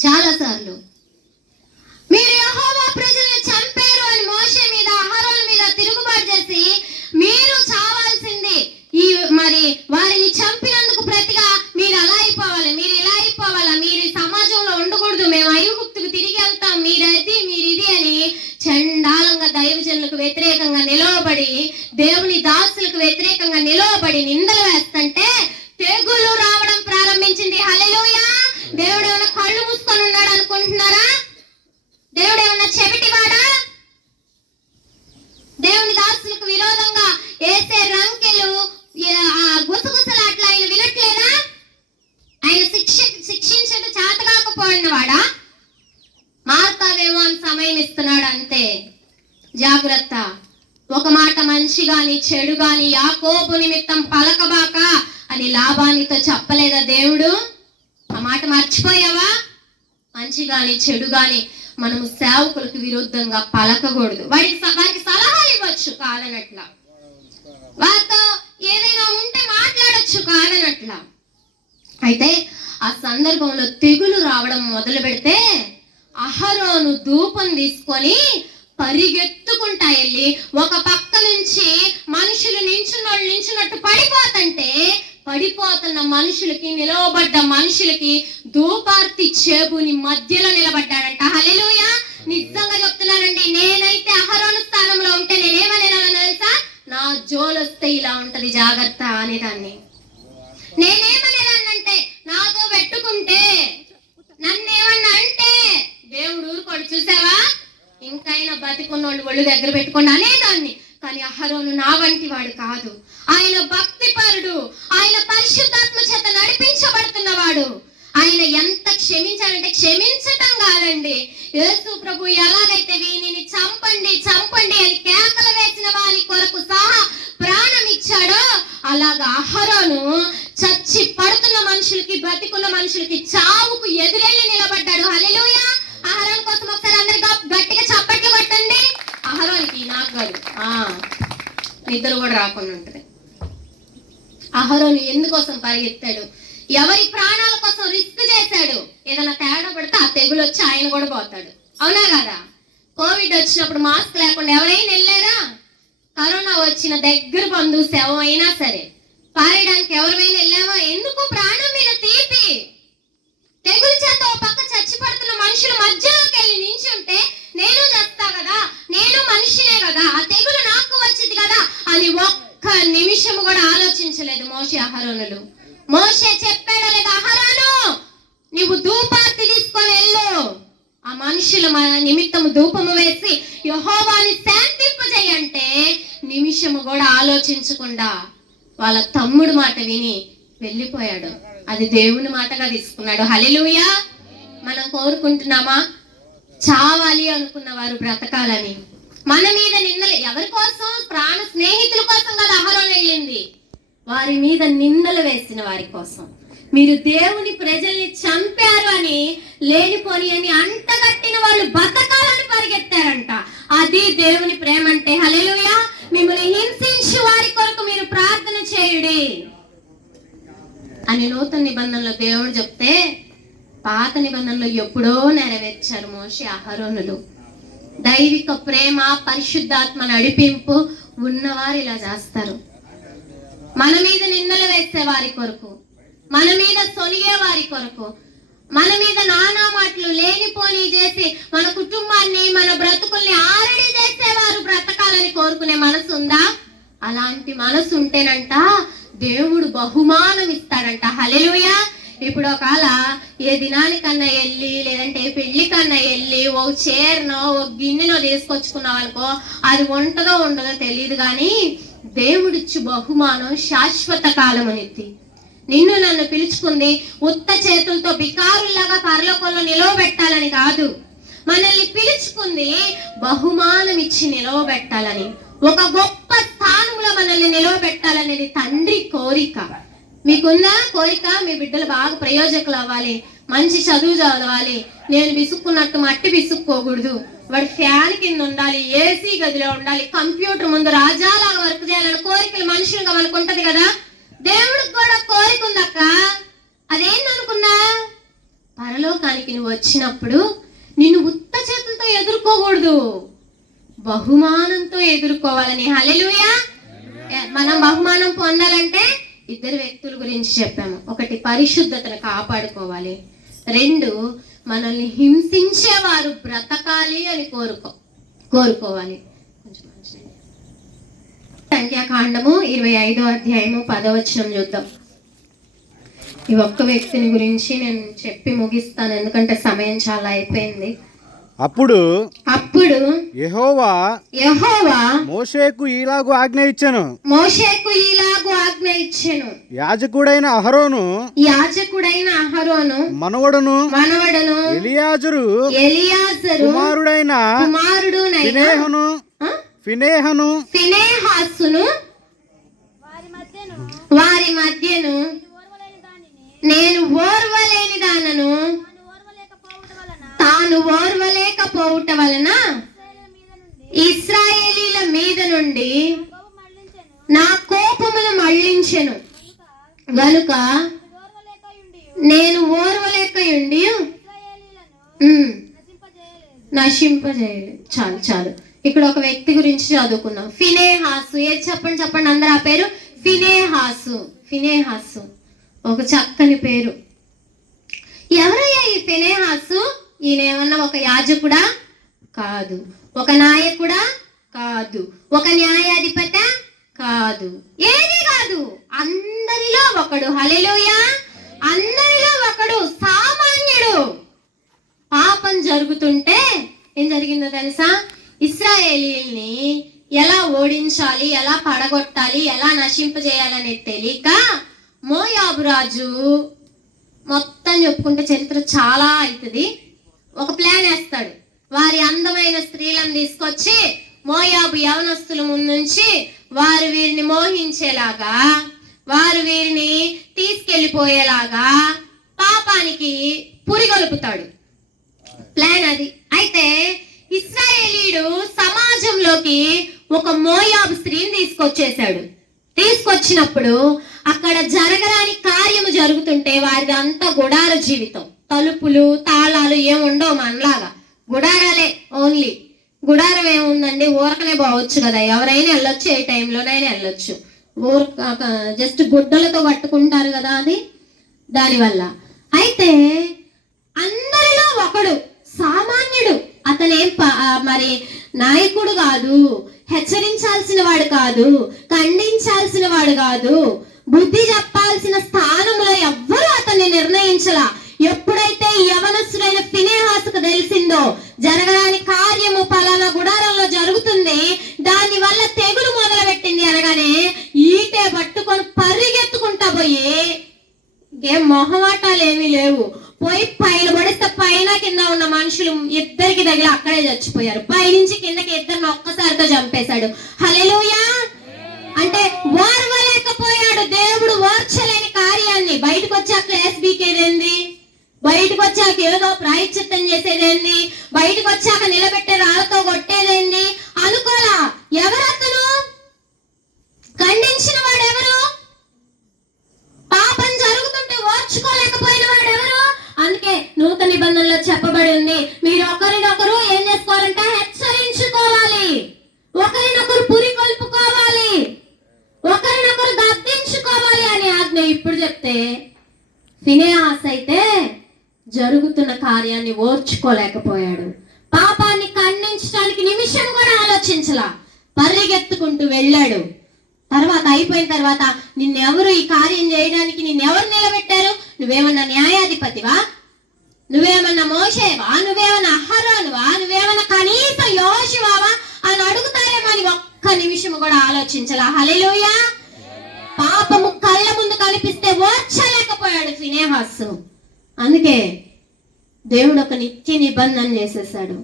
చాలా సార్లు మీరు యెహోవా ప్రజల్ని చంపారు అని మోషే మీద అహరోను మీద తిరుగుబాటు చేసి, మీరు చావాల్సిందే, మరి వారిని చంపినందుకు ప్రతిగా మీరు అలా అయిపోవాలి, మీరు ఇలా అయిపోవాలా, మీరు ఈ సమాజంలో ఉండకూడదు, మేము ఐగుప్తుకు తిరిగి వెళ్తాం, మీరైతే మీరు ఇది అని చండాలంగా దైవజనులకు వ్యతిరేకంగా నిలవబడి, దేవుని దాసులకు వ్యతిరేకంగా నిలవబడి నిందలు వేస్తుంటే తెగులు రావడం ప్రారంభించింది. హల్లెలూయా! దేవుడు ఏమైనా కళ్ళు మూసుకొని ఉన్నాడు అనుకుంటున్నారా? దేవుడు ఏమన్నా చెవిటివాడా? దేవుని దాసులకు విరోధంగా వేసే రంకెలు గుసగుసలాట్లు ఆయన వినట్లేదా? ఆయన శిక్షించడం చేతకాకపోయిన వాడా? మారుతావేమో అని సమయం ఇస్తున్నాడు అంతే. జాగ్రత్త. ఒక మాట మంచి గాని చెడు గాని యాకోబు నిమిత్తం పలకబాక అని లాబానితో చెప్పలేదా దేవుడు? ఆ మాట మర్చిపోయావా? మంచి గాని చెడు గాని మనము సేవకులకు విరుద్ధంగా పలకకూడదు. వారికి సలహాలు ఇవ్వచ్చు కాదనట్లా, వారితో ఏదైనా ఉంటే మాట్లాడొచ్చు కాదనట్లా. అయితే ఆ సందర్భంలో తెగులు రావడం మొదలు పెడితే అహరోను ధూపం తీసుకొని పరిగెత్తుకుంటా వెళ్ళి ఒక పక్క నుంచి మనుషులు నించున్నట్టు పడిపోతున్న మనుషులకి, నిలవబడ్డ మనుషులకి ధూపార్తి చేబుని మధ్యలో నిలబడ్డాడంట. హల్లెలూయా! నిజంగా చెప్తున్నానండి, నేనైతే అహరోను స్థానంలో ఉంటే నేనేమనేదాన్ని తెలుసా? నా జోలొస్తే ఇలా ఉంటది జాగ్రత్త అనేదాన్ని. నేనేమనేదాన్నంటే, నాతో పెట్టుకుంటే, నన్నేమన్నా అంటే దేవుడు ఊరుకోడు, చూసావా ఇంకైనా బతికున్నోళ్ళు ఒళ్ళు దగ్గర పెట్టుకోండి అనేదాన్ని. కానీ అహరోను నా వంటి వాడు కాదు. ఆయన భక్తిపరుడు, ఆయన పరిశుద్ధాత్మ చేత నడిపించబడుతున్నవాడు. ఆయన ఎంత క్షమించాలంటే క్షమించటం కాదండి, యేసు ప్రభు ఎలాగైతే వీనిని చంపండి చంపండి అని కేకలు వేసిన వారి కొరకు సహా ప్రాణం ఇచ్చాడో, అలాగా అహరోను చచ్చి పడుతున్న మనుషులకి, బతికున్న మనుషులకి చావుకు ఎదురెళ్ళి నిలబడ్డాడు. హల్లెలూయా! అహరోను కోసం ఒకసారి అందరు గట్టిగా చప్పట్లు కొట్టండి. అహరోనికి, నాకు కాదు, నిద్ర కూడా రాకుండా ఉంటుంది. అహరోను ఎందుకోసం పరిగెత్తాడు? ఎవరి ప్రాణాల కోసం రిస్క్ చేశాడు. ఏదైనా తేడా పడితే ఆ తెగులు వచ్చి ఆయన కూడా పోతాడు. అవునా కదా? కోవిడ్ వచ్చినప్పుడు మాస్క్ లేకుండా ఎవరైనా వెళ్ళారా? కరోనా వచ్చిన దగ్గర బంధువు శవం అయినా సరే పారేయడానికి ఎవరైనా వెళ్ళామా? ఎందుకు? ప్రాణం మీద తీపి. తెగులు చేత ఒక పక్క చచ్చి పడుతున్న మనుషుల మధ్యలోకి వెళ్ళి నించుంటే, నేను చేస్తా కదా, నేను మనిషినే కదా, ఆ తెగులు నాకు వచ్చింది కదా అని ఒక్క నిమిషం కూడా ఆలోచించలేదు మోషే అహరోనులు. మోషే చెప్పాడా లేదా? అహరోను, నీవు ధూపార్తి తీసుకొని వెళ్ళు, ఆ మనుషుల నిమిత్తము ధూపము వేసి యెహోవాని శాంతింపజేయంటే నిమిషము కూడా ఆలోచించకుండా వాళ్ళ తమ్ముడు మాట విని వెళ్ళిపోయాడు. అది దేవుని మాటగా తీసుకున్నాడు. హల్లెలూయా! మనం కోరుకుంటున్నామా చావాలి అనుకున్న వారు బ్రతకాలని? మన మీద నిందలు ఎవరి కోసం? ప్రాణ స్నేహితుల కోసం కదా అహరోను వెళ్ళింది. వారి మీద నిందలు వేసిన వారి కోసం. మీరు దేవుని ప్రజల్ని చంపారు అని, లేనిపోని అని అంటగట్టిన వాళ్ళు బతకాలని పరిగెత్తారంట. అది దేవుని ప్రేమ అంటే. హల్లెలూయా! మిమ్మల్ని హింసించు వారి కొరకు మీరు ప్రార్థన చేయుడి అని నూతన నిబంధనలో దేవుడు చెప్తే, పాత నిబంధనలో ఎప్పుడో నెరవేర్చారు మోషే అహరోనులు. దైవిక ప్రేమ, పరిశుద్ధాత్మ నడిపింపు ఉన్నవారు ఇలా చేస్తారు. మన మీద నిందలు వేసే వారి కొరకు, మన మీద సొలిగే వారి కొరకు, మన మీద నానా మాటలు లేనిపోని చేసి మన కుటుంబాన్ని, మన బ్రతుకుల్ని ఆరడి చేసేవారు బ్రతకాలని కోరుకునే మనసు ఉందా? అలాంటి మనసు ఉంటేనంట దేవుడు బహుమానం ఇస్తాడంట. హల్లెలూయా! ఇప్పుడు ఒకవేళ ఏ దినానికన్నా వెళ్ళి లేదంటే పెళ్లికన్నా వెళ్ళి ఒక చీరనో ఒక గిన్నెనో తీసుకొచ్చుకున్నావు అనుకో, అది ఉంటుందో ఉండదో తెలియదు, కానీ దేవుడిచ్చి బహుమానం శాశ్వత కాలం అనేది. నిన్ను నన్ను పిలుచుకుంది ఉత్త చేతులతో బికారుల్లాగా పరలోకంలో నిలవబెట్టాలని కాదు, మనల్ని పిలుచుకుంది బహుమానం ఇచ్చి నిలవబెట్టాలని, ఒక గొప్ప స్థానంలో మనల్ని నిలవబెట్టాలనేది తండ్రి కోరిక. మీకున్న కోరిక మీ బిడ్డలు బాగా ప్రయోజకులు అవ్వాలి, మంచి చదువు చదవాలి, నేను విసుక్కున్నట్టు మట్టి విసుక్కోకూడదు, వాడు ఫ్యాన్ కింద ఉండాలి, ఏసీ గదిలో ఉండాలి, కంప్యూటర్ ముందు రాజాలాగా వర్క్ చేయాలని కోరికలు మనుషులుగా మనకు ఉంటది కదా. దేవుడికి కూడా కోరిక ఉందక్క. అదేంటనుకున్నా, పరలోకానికి నువ్వు వచ్చినప్పుడు నిన్ను ఉత్త చేతులతో ఎదుర్కోకూడదు, బహుమానంతో ఎదుర్కోవాలని. హల్లెలూయా. మనం బహుమానం పొందాలంటే ఇద్దరు వ్యక్తుల గురించి చెప్పాము. ఒకటి పరిశుద్ధతను కాపాడుకోవాలి, రెండు మనల్ని హింసించేవారు బ్రతకాలి అని కోరుకోవాలి. సంఖ్యాకాండము 25వ అధ్యాయము 10వ వచనం చూద్దాం. ఈ ఒక్క వ్యక్తిని గురించి నేను చెప్పి ముగిస్తాను, ఎందుకంటే సమయం చాలా అయిపోయింది. అప్పుడు యెహోవా మోషేకు ఈలాగు ఆజ్ఞ ఇచ్చెను. యాజకుడైన అహరోను మనవడును ఎలియాజరు కుమారుడైన ఫినెహాసును వారి మధ్యను నేను ఓర్వలేని దానను తాను ఓర్వలేకపోవుట వలన ఇశ్రాయేలీల మీద నుండి నా కోపమును మళ్లించెను గనుక నేను ఓర్వలేకయుండి నశింపజేయలేదు. చాలు. ఇక్కడ ఒక వ్యక్తి గురించి చదువుకున్నాం, ఫినెహాసు. ఏది చెప్పండి అందరు ఆ పేరు, ఫినెహాసు. ఒక చక్కని పేరు. ఎవరయ్యా ఈ ఫినెహాసు? ఈయనేమన్నా ఒక యాజకుడా? కాదు. ఒక నాయకుడా? కాదు. ఒక న్యాయాధిపత? కాదు. ఏది కాదు, అందరిలో ఒకడు. హల్లెలూయా. అందరిలో ఒకడు, సామాన్యుడు. పాపం జరుగుతుంటే ఏం జరిగిందో తెలుసా? ఇశ్రాయేలీల్ని ఎలా ఓడించాలి, ఎలా పడగొట్టాలి, ఎలా నశింపజేయాలనేది తెలియక మోయాబు రాజు, మొత్తం చెప్పుకుంటే చరిత్ర చాలా అవుతుంది, ఒక ప్లాన్ వేస్తాడు. వారి అందమైన స్త్రీలను తీసుకొచ్చి మోయాబు యవనస్తుల ముందుంచి వారు వీరిని మోహించేలాగా, వారు వీరిని తీసుకెళ్లిపోయేలాగా పాపానికి పురిగొలుపుతాడు. ప్లాన్ అది. అయితే ఇశ్రాయేలీయుడు సమాజంలోకి ఒక మోయాబు స్త్రీని తీసుకొచ్చినప్పుడు అక్కడ జరగరాని కార్యము జరుగుతుంటే వారిది అంతా గుడార జీవితం. తలుపులు తాళాలు ఏముండవు, మనలాగా గుడారాలే ఓన్లీ. గుడారం ఏముందండి, ఊరకనే పోవచ్చు కదా, ఎవరైనా వెళ్ళొచ్చు, ఏ టైంలోనైనా వెళ్ళొచ్చు. జస్ట్ గుడ్డలతో కట్టుకుంటారు కదా, అది దానివల్ల. అయితే అందరిలో ఒకడు సామాన్యుడు. అతనేం మరి నాయకుడు కాదు, హెచ్చరించాల్సిన వాడు కాదు, ఖండించాల్సిన వాడు కాదు, బుద్ధి చెప్పాల్సిన స్థానంలో ఎవ్వరూ అతన్ని నిర్ణయించలా. ఎప్పుడైతే యవనస్తుడైన ఫినెహాసుకు తెలిసిందో జరగరాని కార్యము పలానా గుడారంలో జరుగుతుంది, దాని వల్ల తెగులు మొదలు పెట్టింది అనగానే ఈటే పట్టుకొని పరిగెత్తుకుంటా పోయి, ఏం మొహమాటాలు ఏమీ లేవు, పోయి పైన పడిస్తే పైన కింద ఉన్న మనుషులు ఇద్దరికి తగిలి అక్కడే చచ్చిపోయారు. పైనుంచి కిందకి ఇద్దరిని ఒక్కసారితో చంపేశాడు. హల్లెలూయా. అంటే ఓర్వలేకపోయాడు దేవుడు ఓర్చలేని కార్యాన్ని. బయటకు వచ్చాక క్లాస్ బీకేదేంది, బయటకు వచ్చాక ఏదో ప్రాయశ్చిత్తం చేసేదేంది, బయటకు వచ్చాక నిలబెట్టే రాళ్ళతో కొట్టేదేంది అనుకోలా. ఎవరతను? ఖండించిన వాడు ఎవరు? పాపం జరుగుతుంటే ఓర్చుకోలేకపోయిన వాడు ఎవరు? అందుకే నూతన నిబంధనలో చెప్పబడి ఉంది, మీరు ఒకరినొకరు ఏం చేసుకోవాలంటే హెచ్చరించుకోవాలి, ఒకరినొకరు పురికొల్పుకోవాలి, ఒకరినొకరు గద్దించుకోవాలి అని ఆజ్ఞ ఇప్పుడు చెప్తే, ఫినెహాస్ అయితే జరుగుతున్న కార్యాన్ని ఓర్చుకోలేకపోయాడు. పాపాన్ని ఖండించడానికి నిమిషం కూడా ఆలోచించలా, పరిగెత్తుకుంటూ వెళ్ళాడు. తర్వాత అయిపోయిన తర్వాత నిన్నెవరు ఈ కార్యం చేయడానికి నిన్నెవరు నిలబెట్టారు? నువ్వేమన్నా న్యాయాధిపతివా? నువ్వేమన్నా మోషేవా? నువ్వేమన్నా అహరోనువా? నువ్వేమన్నా కనీసం యోషువావా అని అడుగుతారేమో అని ఒక్క నిమిషం కూడా ఆలోచించలా. హల్లెలూయా. పాపము కళ్ళ ముందు కనిపిస్తే ఓర్చలేకపోయాడు ఫినెహాసు. అందుకే దేవుడు ఒక నిత్య నిబంధన చేసేసాడు.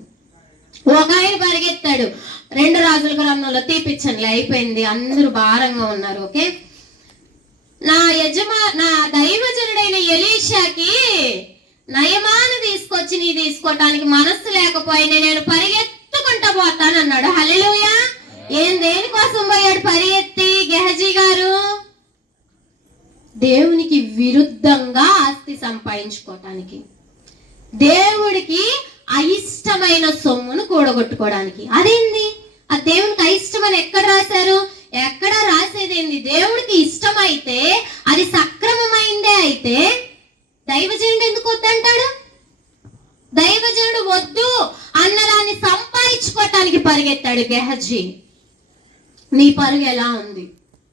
ఒక ఆయన పరిగెత్తాడు. 2 రాజుల గ్రంథంలో తీపిచ్చండి, అయిపోయింది, అందరూ భారంగా ఉన్నారు. ఓకే, నా దైవజనుడైన ఎలీషాకి నయమాను తీసుకొచ్చి నీ తీసుకోవటానికి మనస్సు లేకపోయినా నేను పరిగెత్తుకుంటా పోతానన్నాడు. హల్లెలూయా. దేనికోసం పోయాడు పరిగెత్తి గెహజీ గారు? దేవునికి విరుద్ధంగా ఆస్తి సంపాదించుకోవటానికి, దేవుడికి అయిష్టమైన సొమ్మును కూడగొట్టుకోవడానికి. అదేంది? ఆ దేవునికి అయిష్టమని ఎక్కడ రాశారు? ఎక్కడ రాసేది ఏంది? దేవుడికి ఇష్టమైతే అది సక్రమమైందే అయితే దైవజనుడు ఎందుకు వద్దంటాడు? దైవజనుడు వద్దు అన్నదాన్ని సంపాదించుకోవటానికి పరిగెత్తాడు గెహజీ. నీ పరుగు ఎలా ఉంది?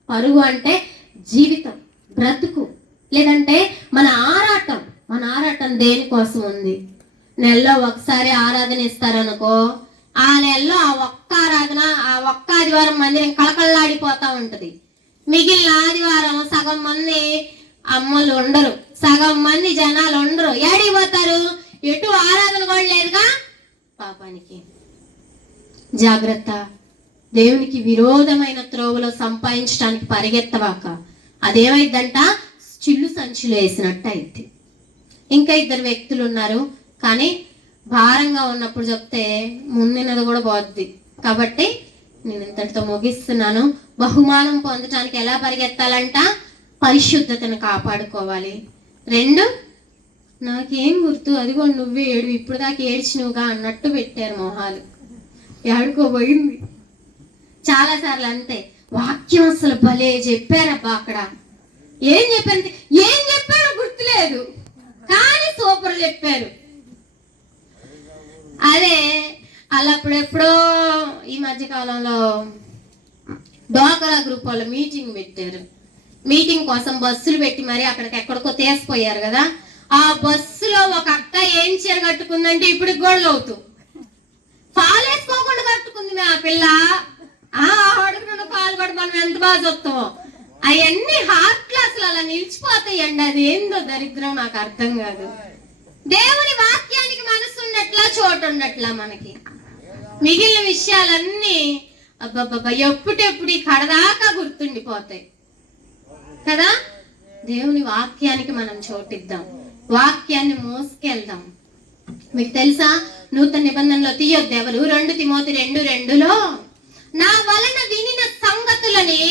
పరుగు అంటే జీవితం, బ్రతుకు, లేదంటే మన ఆరాటం దేనికోసం ఉంది? నెలలో ఒకసారి ఆరాధన ఇస్తారనుకో, ఆ నెలలో ఆ ఒక్క ఆరాధన, ఆ ఒక్క ఆదివారం మందిరం కళకళలాడిపోతా ఉంటది. మిగిలిన ఆదివారం సగం మంది అమ్మలు ఉండరు, సగం మంది జనాలు ఉండరు. ఏడిపోతారు? ఎటు ఆరాధన కూడా లేదుగా పాపానికి. జాగ్రత్త. దేవునికి విరోధమైన త్రోవలో సంపాదించడానికి పరిగెత్తవాక అదేమైందంట? చిల్లు సంచిలో వేసినట్టు అయింది. ఇంకా 2 వ్యక్తులు ఉన్నారు, కానీ భారంగా ఉన్నప్పుడు చెప్తే ముందున్నది కూడా పోద్ది. కాబట్టి నేను ఇంతటితో ముగిస్తున్నాను. బహుమానం పొందటానికి ఎలా పరిగెత్తాలంట? పరిశుద్ధతను కాపాడుకోవాలి. 2, నాకేం గుర్తు, అదిగో నువ్వే ఏడు, ఇప్పుడు దాకా ఏడ్చినువుగా అన్నట్టు పెట్టారు మొహాలు. ఏడుకోబోయింది. చాలాసార్లు అంతే. వాక్యం అసలు భలే చెప్పారబ్బా. అక్కడ ఏం చెప్పారో గుర్తులేదు, కానీ సూపర్ చెప్పారు. అదే అలా అప్పుడెప్పుడో ఈ మధ్య కాలంలో డోకరా గ్రూప్ వాళ్ళు మీటింగ్ పెట్టారు. మీటింగ్ కోసం బస్సులు పెట్టి మరి అక్కడికి ఎక్కడికో తీసిపోయారు కదా. ఆ బస్సులో ఒక అక్క ఏం చీర కట్టుకుందంటే ఇప్పటికి కూడా లోతు పాలు వేసుకోకుండా కట్టుకుంది ఆ పిల్ల. అడుగుతున్న పాలు కూడా మనం ఎంత బాగా చెప్తామో. అవన్నీ హార్ట్ క్లాసులు అలా నిలిచిపోతాయండి. అది ఏందో దరిద్రం, నాకు అర్థం కాదు. దేవుని వాక్యానికి మనసు ఉండట్లా, చోటు ఉండట్లా మనకి. మిగిలిన విషయాలన్నీ అబ్బబ్బబ్బా ఎప్పుడెప్పుడు ఈ కడదాకా గుర్తుండిపోతాయి కదా. దేవుని వాక్యానికి మనం చోటిద్దాం, వాక్యాన్ని మోసుకెళ్దాం. మీకు తెలుసా, నూతన నిబంధనలో తీయొద్దు ఎవరు. 2 తిమోతి 2:2లో నా వలన వినిన సంగతులని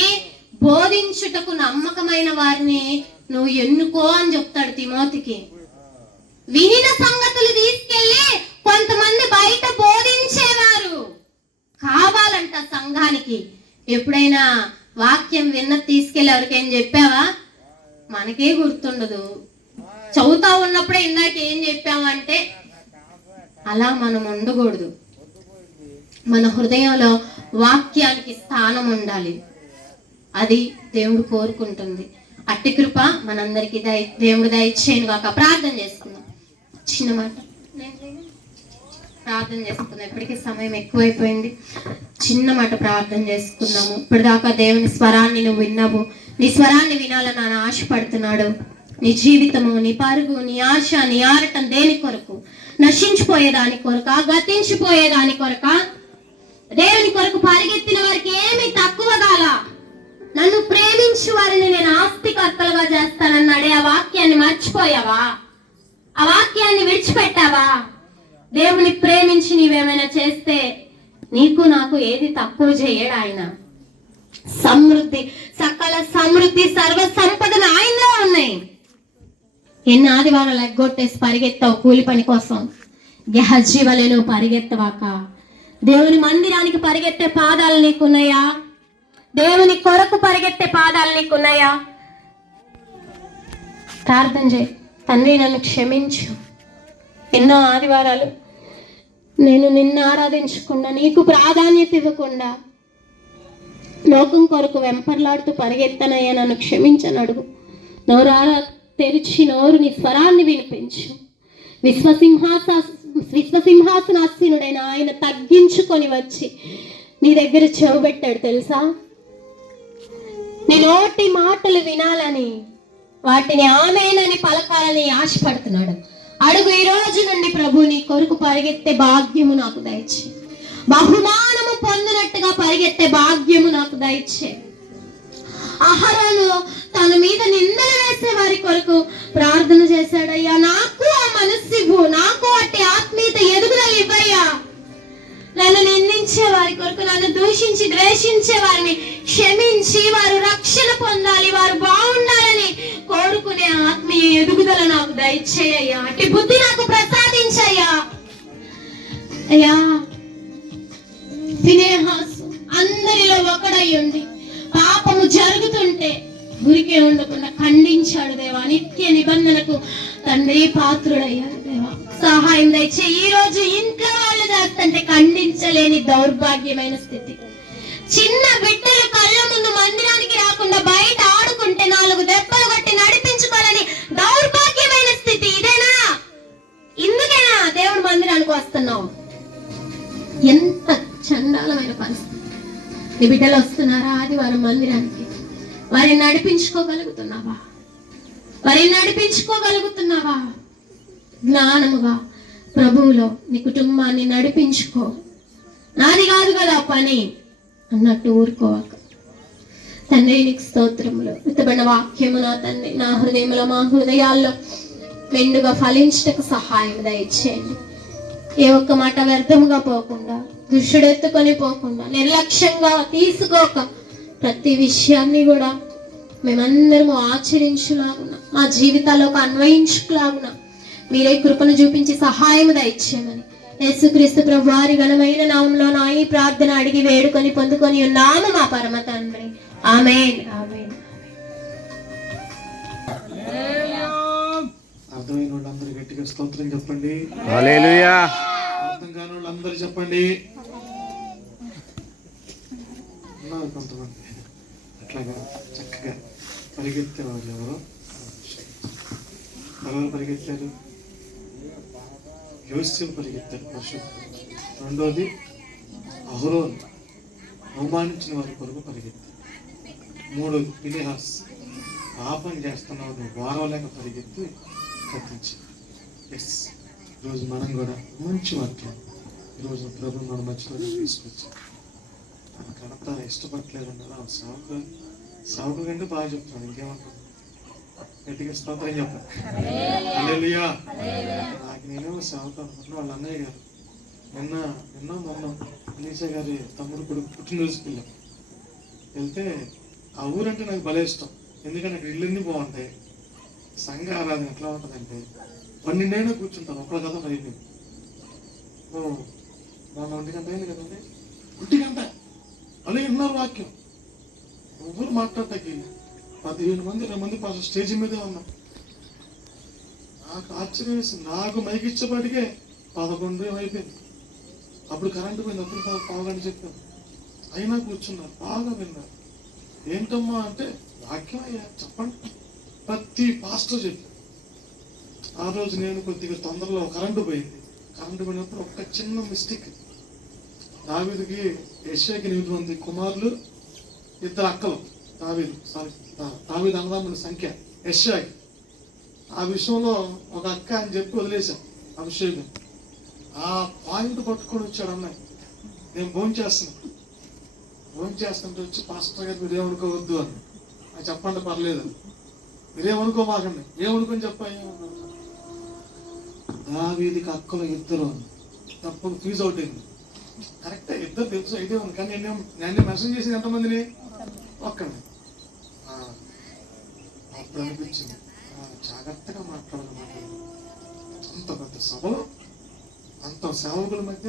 బోధించుటకు నమ్మకమైన వారిని నువ్వు ఎన్నుకో అని చెప్తాడు తిమోతికి. వినిన సంగతులు తీసుకెళ్ళి కొంతమంది బయట బోధించేవారు కావాలంట సంఘానికి. ఎప్పుడైనా వాక్యం తీసుకెళ్ళి ఎవరికైనా చెప్పావా? మనకే గుర్తుండదు. చదువుతా ఉన్నప్పుడే ఇందాక ఏం చెప్పామంటే అలా మనం ఉండకూడదు. మన హృదయంలో వాక్యానికి స్థానం ఉండాలి. అది దేవుడు కోరుకుంటుంది. అట్టి కృప మనందరికీ దేవుడు దయచేయను గాక. ప్రార్థన చేసుకుందాం. చిన్న మాట ప్రార్థన చేసుకుందాం. ఇప్పటికీ సమయం ఎక్కువైపోయింది. చిన్న మాట ప్రార్థన చేసుకుందాము. ఇప్పటిదాకా దేవుని స్వరాన్ని నువ్వు విన్నావు. నీ స్వరాన్ని వినాలని ఆయన ఆశపడుతున్నాడు. నీ జీవితము, నీ పరుగు, నీ ఆశ, నీ ఆరటం దేని కొరకు? నశించిపోయేదాని కొరక? గతించిపోయేదాని కొరక? దేవుని కొరకు పరిగెత్తిన వారికి ఏమి తక్కువ కాల. నన్ను ప్రేమించు వారిని నేను ఆస్తికర్తలుగా చేస్తానన్నాడే, ఆ వాక్యాన్ని మర్చిపోయావా? ఆ వాక్యాన్ని విడిచిపెట్టావా? దేవుని ప్రేమించి నీవేమైనా చేస్తే నీకు నాకు ఏది తక్కువ చేయడు ఆయన. సమృద్ధి, సకల సమృద్ధి, సర్వ సంపదలు ఆయనలో ఉన్నాయి. ఎన్ని ఆదివారాలు ఎగ్గొట్టేసి పరిగెత్తావు కూలి పని కోసం. గెహజీ వలె నువ్వు పరిగెత్తవాక. దేవుని మందిరానికి పరిగెత్తే పాదాలు నీకున్నాయా? దేవుని కొరకు పరిగెత్తే పాదాలు నీకున్నాయా? ప్రార్థన చేయి. తండ్రి, నన్ను క్షమించు. ఎన్నో ఆదివారాలు నేను నిన్ను ఆరాధించకుండా, నీకు ప్రాధాన్యత ఇవ్వకుండా, లోకం కొరకు వెంపర్లాడుతూ పరిగెత్తనయ్యా, నన్ను క్షమించని అడుగు. నోరారా తెరిచి నీ స్వరాన్ని వినిపించు. విశ్వసింహాసనాసీనుడైన ఆయన తగ్గించుకొని వచ్చి నీ దగ్గర చెవుబెట్టాడు తెలుసా. నీ నోటి మాటలు వినాలని, వాటిని ఆమేనని పలకాలని ఆశపడుతున్నాడు. అడుగు, ఈ రోజు నుండి ప్రభు నీ కొరకు పరిగెత్తే భాగ్యము నాకు దయచే. బహుమానము పొందినట్టుగా పరిగెత్తే భాగ్యము నాకు దయచే. అహరోను తన మీద నిందలు వేసే వారి కొరకు ప్రార్థన చేశాడయ్యా. నాకు ఆ మనస్సు ఇవ్వు, నాకు అట్టి ఆత్మీయత ఎదుగుదల ఇవ్వయ్యా. నన్ను నిందించే వారి కొరకు, నన్ను దూషించి ద్వేషించే వారిని క్షమించి వారు రక్షణ పొందాలి, వారు బాగుండాలని కోరుకునే ఆత్మీయ ఎదుగుదల నాకు దయచేయ్యా. అట్టి బుద్ధి నాకు ప్రసాదించయ్యా. అయ్యా, ఫినెహాసు అందరిలో ఒకడై ఉండి పాపము జరుగుతుంటే ఊరికే ఉండకుండా ఖండించాడు దేవా. నిత్య నిబంధనకు తండ్రి పాత్రుడయ్యాడు దేవా. సహాయం దయచే. ఈ రోజు ఇంట్లో వాళ్ళు చేస్తుంటే ఖండించలేని దౌర్భాగ్యమైన స్థితి. చిన్న బిడ్డలు కళ్ళ ముందు మందిరానికి రాకుండా బయట ఆడుకుంటే 4 దెబ్బలు కొట్టి నడిపించుకోవాలని దౌర్భాగ్యమైన స్థితి. ఇదేనా? ఇందుకేనా దేవుడు మందిరానికి వస్తున్నావు? ఎంత చండాలమైన పరిస్థితి. నీ బిడ్డలు వస్తున్నారా ఆదివారం మందిరానికి? వారిని నడిపించుకోగలుగుతున్నావా? జ్ఞానముగా ప్రభువులో నీ కుటుంబాన్ని నడిపించుకో. నాది కాదు కదా పని అన్నట్టు ఊరుకోవాక. తండ్రి నీకు స్తోత్రములు. విత్తబడిన వాక్యము నా తండ్రి నా హృదయంలో, మా హృదయాల్లో మెండుగా ఫలించటకు సహాయం దయచేయండి. ఏ ఒక్క మాట వ్యర్థముగా పోకుండా, దుష్టుడెత్తుకొని పోకుండా, నిర్లక్ష్యంగా తీసుకోక ప్రతి విషయాన్ని కూడా మేమందరము ఆచరించులాగున, మా జీవితాల్లోకి అన్వయించులాగున మీరే కృపను చూపించి సహాయం దయచేయమని యేసుక్రీస్తు ప్రభు వారి ఘనమైన నామంలో నా ఈ ప్రార్థన అడిగి వేడుకొని పొందుకొని ఉన్నాము మా పరమ తండ్రి. ఆమేన్. ఆమేన్. అర్థమైన వాళ్ళందరూ గట్టిగా స్తోత్రం చెప్పండి. హల్లెలూయా. అర్థం కాని వాళ్ళందరూ చెప్పండి. ఉన్నారు కొంతమంది అట్లాగా చక్కగా పరిగెత్తే వాళ్ళు. ఎవరు పరిగెత్తారు? యోసేపు పరిగెత్తారు పరిశుద్ధుడు. రెండోది అహరోను అవమానించిన వారి కొరకు పరిగెత్తారు. మూడోది ఫినెహాస్ పాపం చేస్తున్నావు వారవలేక పరిగెత్తి కత్తించి. ఎస్, ఈరోజు మనం కూడా మంచి వాక్యం ఈరోజు ప్రభు మన మధ్యలో తీసుకొచ్చాం. తనకంతా ఇష్టపడలేదన్నారా సావుకు కంటే బాగా చెప్తాను. ఇంకేమంటాను? గట్టిగా స్తోత్రం చెప్పాను. హల్లెలూయా. నాకు నేనేమో సావుకు అనుకుంటున్నా. వాళ్ళ అన్నయ్య గారు మొన్న అనీషా గారి తమ్ముడు కొడుకు పుట్టినరోజుకి వెళ్ళాం. వెళ్తే ఆ ఊరంటే నాకు భలే ఇష్టం. ఎందుకంటే అక్కడ ఇళ్ళన్నీ బాగుంటాయి. సంఘ ఆరాధన ఎట్లా ఉంటుందంటే 12 అయినా కూర్చుంటారు. ఒకళ్ళ కథ 5 మొన్న 1 గంట అయింది కదండి. 1 గంట అలాగే విన్నారు వాక్యం. ఎవరు మాట్లాడటానికి 15 మంది 20 మంది పాస్ స్టేజ్ మీదే ఉన్నాం. నాకు ఆశ్చర్యం వేసింది. నాకు మైకిచ్చబడికే 11 అయిపోయింది. అప్పుడు కరెంటు పోయింది. అప్పుడు పావుగంట చెప్పాను. అయినా కూర్చున్నారు, బాగా విన్నారు. ఏంటమ్మా అంటే వాక్యం అయ్యా చెప్పండి. ప్రతి పాస్టర్ చెప్పారు. ఆ రోజు నేను కొద్దిగా తొందరలో కరెంటు పోయింది. కరెంటు పోయినప్పుడు ఒక చిన్న మిస్టేక్. దావీదుకి యెషయాకి 8 మంది కుమారులు, 2 అక్కలు. దావీదు అన్నదమ్ముల సంఖ్య యెషయాకి. ఆ విషయంలో ఒక అక్క అని చెప్పి వదిలేశాను అభిషేకం. ఆ పాయింట్ పట్టుకొని వచ్చాడు అన్నయ్య. నేను భోంచేస్తుంటే వచ్చి పాస్టర్ గారు మీరేమనుకోవద్దు అని. అది చెప్పండి పర్లేదు, మీరేమనుకోమాకండి. ఏమనుకొని చెప్పాయి. దావీదుకి అక్కలు 2 తప్పదు. ఫీజు అవుట్ అయింది. కరెక్టే, 2 తెలుసు అయితే ఉంది. కానీ నేను మెసేజ్ చేసింది ఎంతమందిని? ఒక్కడిని. అప్పుడు అనిపించింది జాగ్రత్తగా మాట్లాడాలన్నమాట. అంత పెద్ద సభలో అంత సేవకుల మధ్య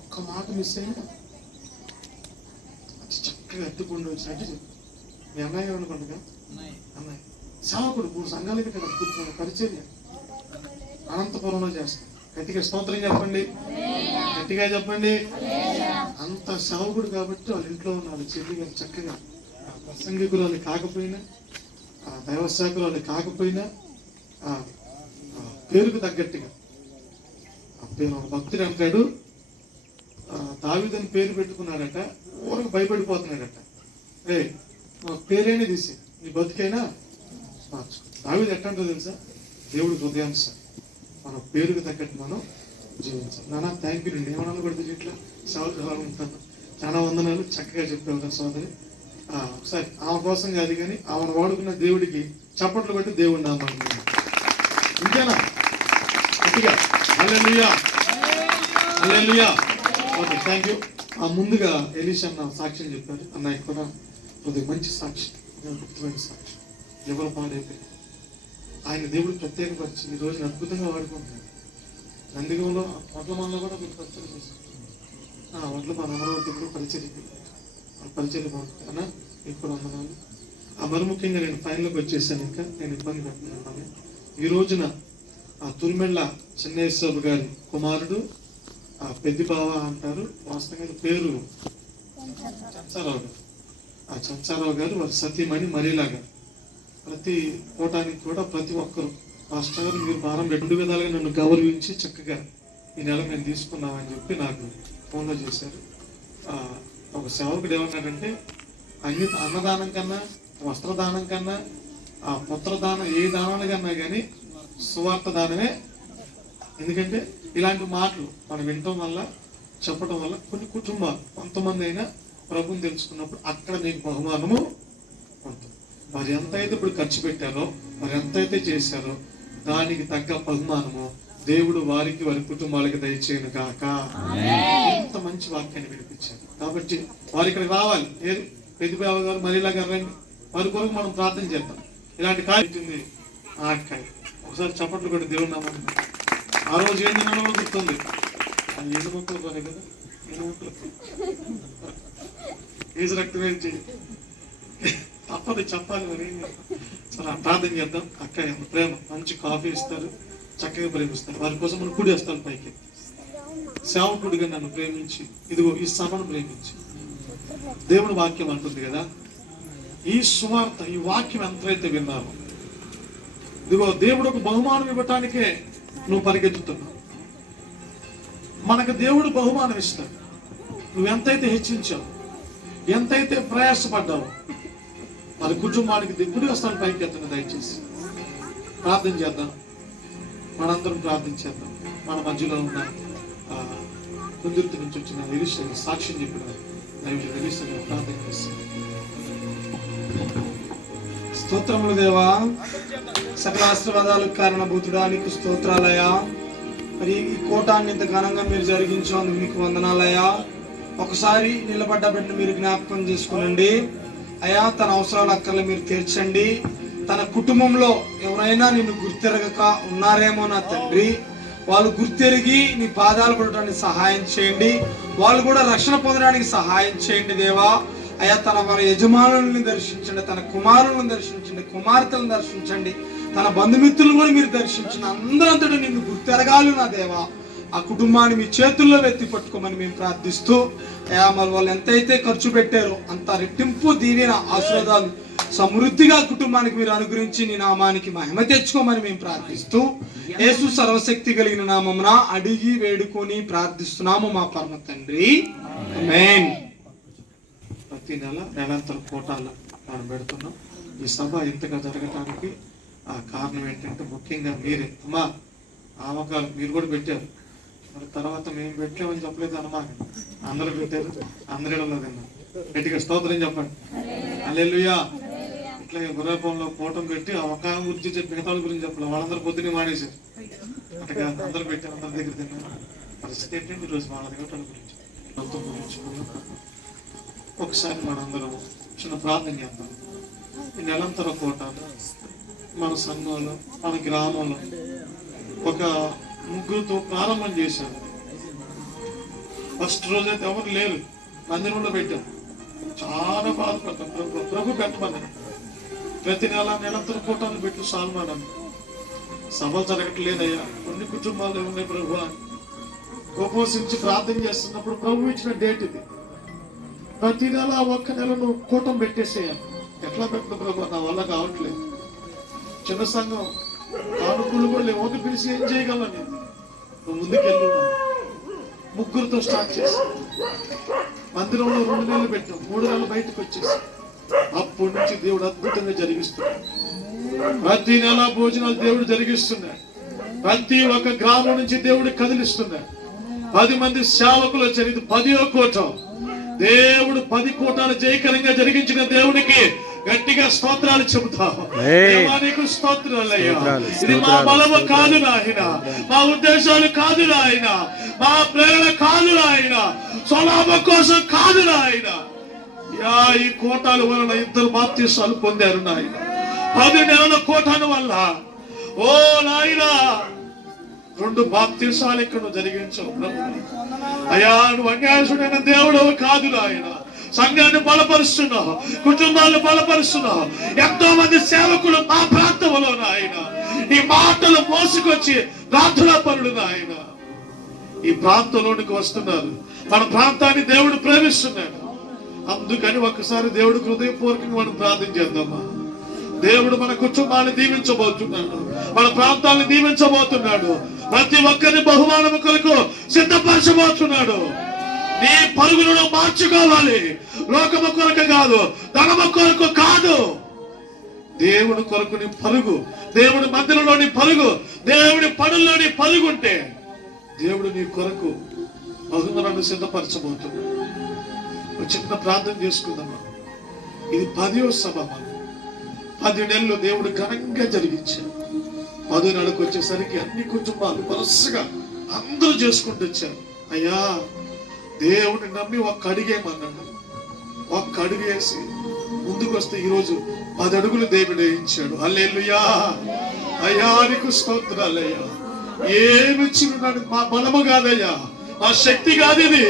ఒక్క మాట మిస్ అయినా చక్కగా ఎత్తుకుండి వచ్చినట్టు చెప్పి మీ అన్నయ్య గారు అనుకుంటుగా అన్నయ్య సేవకుడు 3 సంఘాలకి కూర్చున్న పరిచర్య అనంతపురంలో చేస్తాం. గట్టిగా స్తోత్రం చెప్పండి. గట్టిగా చెప్పండి. అంత సేవకుడు కాబట్టి వాళ్ళ ఇంట్లో ఉన్న వాళ్ళ చెల్లి గారు చక్కగా ప్రసంగికురాలు కాకపోయినా, దైవ సేవకురాలు కాకపోయినా పేరుకు తగ్గట్టుగా పేరు భక్తుడు అంటాడు, దావీదని పేరు పెట్టుకున్నాడట, ఊరికి భయపడిపోతున్నాడట. పేరేనే తీసి నీ బతికైనా మార్చుకో. దావీదు ఎట్టంటో తెలుసా? దేవుడి హృదయాంశ. మన పేరుకు తగ్గట్టు మనం జీవించాలి. నాన్న థ్యాంక్ యూ అండి, ఏమన్నా కూడా ఇట్లా సేవలు ఉంటాను. చాలా వందనాలు, చక్కగా చెప్పావు సోదరి. ఒకసారి ఆమె కోసం కాదు కానీ ఆమెను వాడుకున్న దేవుడికి చప్పట్లు కొట్టి దేవుడి నామాలు. ఇంకేనా? గట్టిగా hallelujah, hallelujah. Okay, thank you. ముందుగా ఎలీషా అన్న సాక్ష్యం చెప్పారు. అన్నయ్య కూడా కొద్దిగా మంచి సాక్షి, గుర్తుమైన సాక్షి. ఎవరు పాడైపోయి ఆయన దేవుడు ప్రత్యేకపరిచి ఈ రోజున అద్భుతంగా వాడుకుంటున్నాడు. నందిగంలో వడ్లమాలలో కూడా మీరు పరిచయం చేస్తారు. వడ్ల మన అమరావతి కూడా పరిచయం బాగుంటుంది అన్న. మీకు కూడా వందనాలు. మరి ముఖ్యంగా నేను ఫైనల్కి వచ్చేసాను. ఇంకా నేను ఇబ్బంది పెడుతున్నాను. ఈ రోజున తురిమెళ్ళ చెన్నేశ్వర గారి కుమారుడు పెద్ది బావ అంటారు, వాస్తవంగా పేరు చంచారావు గారు. చంచారావు గారు వారి సతీమణి మరీలా గారు. ప్రతి కూటానికి కూడా ప్రతి ఒక్కరు మాస్టర్ గారు మీరు భారం 2 విధాలుగా నన్ను గౌరవించి చక్కగా ఈ నెల మేము తీసుకున్నామని చెప్పి నాకు ఫోన్లో చేశారు. ఒక సేవకుడు ఏమన్నాడంటే, అన్నదానం కన్నా, వస్త్రదానం కన్నా, పుత్రదానం, ఏ దానాలు కన్నా కానీ సువార్త దానమే. ఎందుకంటే ఇలాంటి మాటలు మనం వినటం వల్ల, చెప్పడం వల్ల కొన్ని కుటుంబాలు కొంతమంది అయినా ప్రభుని తెలుసుకున్నప్పుడు అక్కడ నీకు బహుమానము ఉంటుంది. మరి ఎంత అయితే ఇప్పుడు ఖర్చు పెట్టారో, మరి ఎంత అయితే చేశారో దానికి తగ్గ బహుమానము దేవుడు వారికి, వారి కుటుంబాలకి దయచేయను కాక. ఎంత మంచి వాక్యాన్ని వినిపించారు. కాబట్టి వారి ఇక్కడికి రావాలి. ఏది పెద్దబాబు గారు మరీలా గారు రండి, వారి కొరకు మనం ప్రార్థన చేద్దాం. ఇలాంటి కార్యక్రమం ఆకాయ ఒకసారి చప్పట్లు కూడా దేవుడు నామని. ఆ రోజు ఏం తినడో గుర్తుంది. ఏడు మొక్కలు కొని కదా, ఏడు మొక్కలు ఏజు రక్తమేంటి తప్పదు చెప్పాలి. మరి చాలా ప్రార్థన చేద్దాం. అక్క ప్రేమ, మంచి కాఫీ ఇస్తారు, చక్కగా ప్రేమిస్తారు. వారి కోసం మనం కుడి వస్తాను పైకి. సేవకుడిగా నన్ను ప్రేమించి, ఇదిగో ఈ సభను ప్రేమించి, దేవుని వాక్యం అంటుంది కదా, ఈ సువార్త, ఈ వాక్యం ఎంతైతే విన్నారో, ఇదిగో దేవుడు ఒక బహుమానం ఇవ్వటానికే నువ్వు పరిగెత్తుతున్నావు. మనకు దేవుడు బహుమానం ఇస్తాడు. నువ్వు ఎంతైతే హెచ్చించావు, ఎంతైతే ప్రయాసపడ్డావు, మరి కుటుంబానికి దిగుడి వస్తాను పైకి ఎత్తున. దయచేసి ప్రార్థన చేద్దాం, మనందరం ప్రార్థన చేద్దాం. మన మధ్యలో ఉన్న కుందుర్తి నుంచి వచ్చిన ఎలీషా సాక్ష్యం చెప్పిన దైవ ఎలీషా ప్రార్థన చేస్తాం. స్తోత్రములు దేవా, సకల ఆశీర్వాదాలకు కారణభూతుడానికి స్తోత్రాలయా. మరి ఈ కూటాన్ని ఇంత ఘనంగా మీరు జరిగించినందుకు మీకు వందనాలయా. ఒకసారి నిలబడ్డ బిడ్డను మీరు జ్ఞాపకం చేసుకునండి అయా. తన అవసరాల అక్కర్లు మీరు తీర్చండి. తన కుటుంబంలో ఎవరైనా నిన్ను గుర్తెరగక ఉన్నారేమో నా తండ్రి, వాళ్ళు గుర్తెరిగి నీ పాదాలు పడటానికి సహాయం చేయండి. వాళ్ళు కూడా రక్షణ పొందడానికి సహాయం చేయండి దేవా. అయా తన వారి యజమానుల్ని దర్శించండి, తన కుమారులను దర్శించండి, కుమార్తెలను దర్శించండి, తన బంధుమిత్రులను కూడా మీరు దర్శించండి. అందరంతటా నిన్ను గుర్తెరగాలి నా దేవా. ఆ కుటుంబాన్ని మీ చేతుల్లో వెత్తి పట్టుకోమని మేము ప్రార్థిస్తూ, అయా మరి వాళ్ళు ఎంతైతే ఖర్చు పెట్టారో అంత రెట్టింపు దీవెన ఆశీర్వాదాలు సమృద్ధిగా కుటుంబానికి మీరు అనుగ్రహించి నీ నామానికి మహిమ తెచ్చుకోమని మేము ప్రార్థిస్తూ, యేసు సర్వశక్తి కలిగిన నామమున అడిగి వేడుకొని ప్రార్థిస్తున్నాము మా పరమ తండ్రి, ఆమేన్. ప్రతి నెలంతర కోటాలు మనం పెడుతున్నాం. ఈ సభ ఇంతగా జరగటానికి కారణం ఏంటంటే ముఖ్యంగా మీరే. అమ్మా ఆమకాలు మీరు కూడా పెట్టారు, మరి తర్వాత మేము పెట్టామని చెప్పలేదు అన్నమాట. అందరూ పెట్టారు, అందరిలో తిన్నాం. గట్టిగా స్తోత్రం చెప్పండి, హల్లెలూయా. ఇట్లాగే గుర్రపంలో కూటం పెట్టి ఆ ఒక గురించి చెప్పి మిగతా గురించి చెప్పలేదు. వాళ్ళందరూ పొద్దున్నే మానేశారు. అట్లా అందరూ పెట్టారు, అందరి దగ్గర తిన్నారు. పరిస్థితి ఏంటంటే ఈరోజు వాళ్ళ దగ్గర గురించి ఒకసారి మనందరం చిన్న ప్రార్థన చేద్దాం. ఈ నెలంతర కోట మన సంఘంలో, మన గ్రామంలో ఒక ముగ్గురుతో ప్రారంభం చేశారు. ఫస్ట్ రోజైతే ఎవరు లేరు, మందిరంలో పెట్టాం. చాలా బాధపడ్డాం. ప్రభు పెట్టమని ప్రతి నెలంతర కోటాలు పెట్టు సాల్మానని. సభ జరగట్లేదయ్యా, కొన్ని కుటుంబాలు ఉన్నాయి ప్రభు. ఉపవసించి ప్రార్థన చేస్తున్నప్పుడు ప్రభు ఇచ్చిన డేట్ ఇది. ప్రతి నెల 1 నెల నువ్వు కూటం పెట్టేసేయాలి. ఎట్లా పెట్టిన ప్రభు, నా వల్ల కావట్లేదు, చిన్న సంఘం కానుకలు కూడా లేవు, ఒకటి పిలిచి ఏం చేయగలను, నువ్వు ముందుకెళ్ళు. 3 స్టార్ట్ చేసి మందిరంలో 2 నెలలు పెట్టాం, 3 నెలలు బయటకు వచ్చేసి అప్పటి నుంచి దేవుడు అద్భుతంగా జరిగిస్తున్నాడు. ప్రతి నెల భోజనాలు దేవుడు జరిగిస్తున్నాడు. ప్రతి ఒక్క గ్రామం నుంచి దేవుడు కదిలిస్తున్నాడు. 10 మంది సేవకులు వచ్చారు. ఇది 10వ కూటం. దేవుడు 10 కూటాలు జయకరంగా జరిగించిన దేవుడికి గట్టిగా స్తోత్రాలు చెబుతాం. నీకు స్తోత్రాలయ్యా. ఇది మా బలము కాదు నాయన, మా ఉద్దేశాలు కాదు నాయన, మా ప్రేరణ కాదు నాయన, స్వలాభం కోసం కాదు నాయన. ఈ కోటాల వలన 2 బాప్తీసాలు పొందారు నాయన. 10 నెలల కోటాల వల్ల ఓ నాయన 2 బాప్తీసాలు ఇక్కడ జరిగించావు ప్రభు. అయ్యా నువ్వు అన్యాయసుడైన దేవుడు కాదు నాయన. సంఘాన్ని బలపరుస్తున్నావు, కుటుంబాలను బలపరుస్తున్నావు. ఎంతో మంది సేవకులు మా ప్రాంతంలో నాయన ఈ మాటలు మోసుకొచ్చి ప్రార్థనా పరులు నాయన ఈ ప్రాంతంలోనికి వస్తున్నారు. మన ప్రాంతాన్ని దేవుడు ప్రేమిస్తున్నాడు. అందుకని ఒక్కసారి దేవుడు హృదయపూర్వకంగా మనం ప్రార్థన చేద్దామా. దేవుడు మన కుటుంబాన్ని దీవించబోతున్నాడు, మన ప్రాంతాన్ని దీవించబోతున్నాడు. ప్రతి ఒక్కరిని బహుమానము కొరకు సిద్ధపరచబోతున్నాడు. నీ పరుగులను మార్చుకోవాలి. లోకము కొరకు కాదు, ధనము కొరకు కాదు, దేవుడు కొరకు నీ పరుగు, దేవుడి మందిరంలోని పరుగు, దేవుడి పనుల్లోని పరుగు ఉంటే దేవుడు నీ కొరకు బహుమానాన్ని సిద్ధపరచబోతున్నాడు. చిన్న ప్రార్థన చేసుకుందామా. ఇది 10వ సభ. 10 నెలలు దేవుడు ఘనంగా జరిగించాడు. 10వ నెలకు వచ్చేసరికి అన్ని కుటుంబాలు వరుసగా అందరూ చేసుకుంటూ వచ్చారు. అయ్యా దేవుడిని నమ్మి ఒక్క అడిగేమన్నాడు. ఒక్క అడుగు వేసి ముందుకు వస్తే ఈరోజు 10 అడుగులు దేవుడు వేయించాడు. హల్లెలూయా. అయ్యా నీకు స్తోత్రాలయ్యా. ఏమి చిరునాడు మా బలము కాదయ్యా, మా శక్తి కాదు, ఇది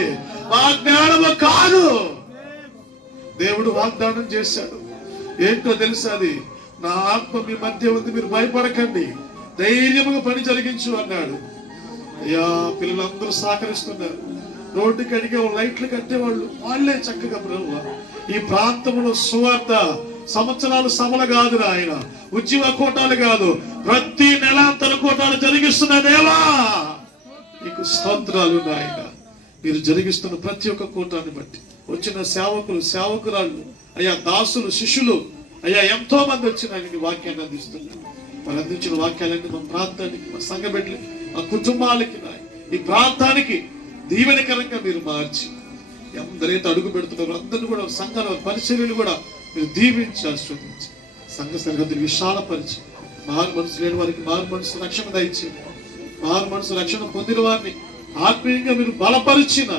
మా జ్ఞానము కాదు. దేవుడు వాగ్దానం చేశాడు. ఏంటో తెలుసా, అది నా ఆత్మ మీ మధ్య ఉంది, మీరు భయపడకండి, ధైర్యముగా పని జరిగించు అన్నాడు. అయ్యా పిల్లలందరూ సహకరిస్తున్నారు. రోడ్డుకి అడిగే లైట్లు కట్టేవాళ్ళు వాళ్ళే చక్కగా ప్రభువా ఈ ప్రాంతంలో సువార్త సంవత్సరాలు సభలు కాదు ఆయన, ఉద్యమ కోటాలు కాదు, ప్రతి నెలాంతర కోటాలు జరిగిస్తున్న దేవా నీకు స్తోత్రాలు నాయన. మీరు జరిగిస్తున్న ప్రతి ఒక్క కోటాన్ని బట్టి వచ్చిన సేవకులు, సేవకురాళ్ళు, అయ్యా దాసులు, శిష్యులు, అయ్యా ఎంతో మంది వచ్చిన ఆయన వాక్యాన్ని అందిస్తున్నారు. వాళ్ళు అందించిన వాక్యాలన్నీ మా ప్రాంతానికి, మా సంఘ బిడ్డలకి, మా కుటుంబాలకి, ఈ ప్రాంతానికి దీవెనకరంగా మీరు మార్చి ఎందరైతే అడుగు పెడుతున్నారు అందరినీ కూడా సంఘాల పరిచర్యలు కూడా మీరు దీవించి ఆస్వాదించి సంఘ సరిహద్దులు విశాలపరిచి మారు మనసు లేని వారికి మారు మనసు రక్షణ దయచి మారు మనసు రక్షణ పొందిన వారిని ఆత్మీయంగా మీరు బలపరిచిన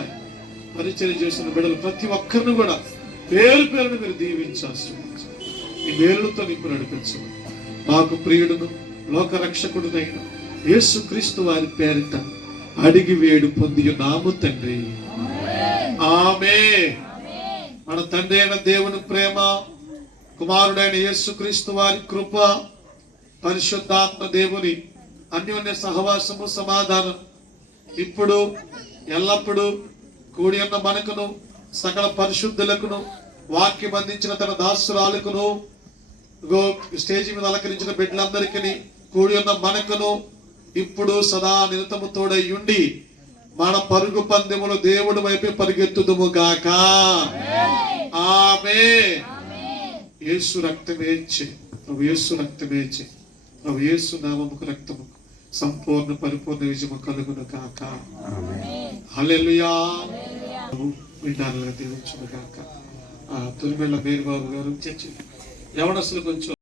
పరిచర్య చేసిన బిడ్డలు ప్రతి ఒక్కరిని కూడా పేరు పేరును మీరు దీవించి ఆస్వాదించి ఈ మేలులతో నింపు నడిపించండి. మాకు ప్రియుడును లోక రక్షకుడునైన యేసుక్రీస్తు వారి పేరిట అడిగి వేడు పొంది నాము తండ్రి, ఆమేన్. మన తండ్రి అయిన దేవుని ప్రేమ, కుమారుడైన యేసుక్రీస్తు వారి కృప, పరిశుద్ధాత్మ దేవుని అన్యోన్య సహవాసము, సమాధానం ఇప్పుడు ఎల్లప్పుడూ కూడి ఉన్న మనకును సకల పరిశుద్ధులకును వాక్యం అందించిన తన దాసురాలకును స్టేజి మీద అలంకరించిన బిడ్డలందరికీ కూడి ఉన్న మనకును ఇప్పుడు సదా నిరతము తోడై ఉండి మన పరుగు పందెములు దేవుడి వైపే పరిగెత్తుదుము గాక. ఆమేన్. యేసు రక్తమేచి, ప్రభు యేసు రక్తమేచి, ప్రభు యేసు నామముకు రక్తము సంపూర్ణ పరిపూర్ణ విజయము కలుగును గాక. హల్లెలూయా. విడాలుగా దీవించును గాక. తురిమెళ్ళ మేరుబాబు గారు చర్చి యవనస్తులు కొంచెం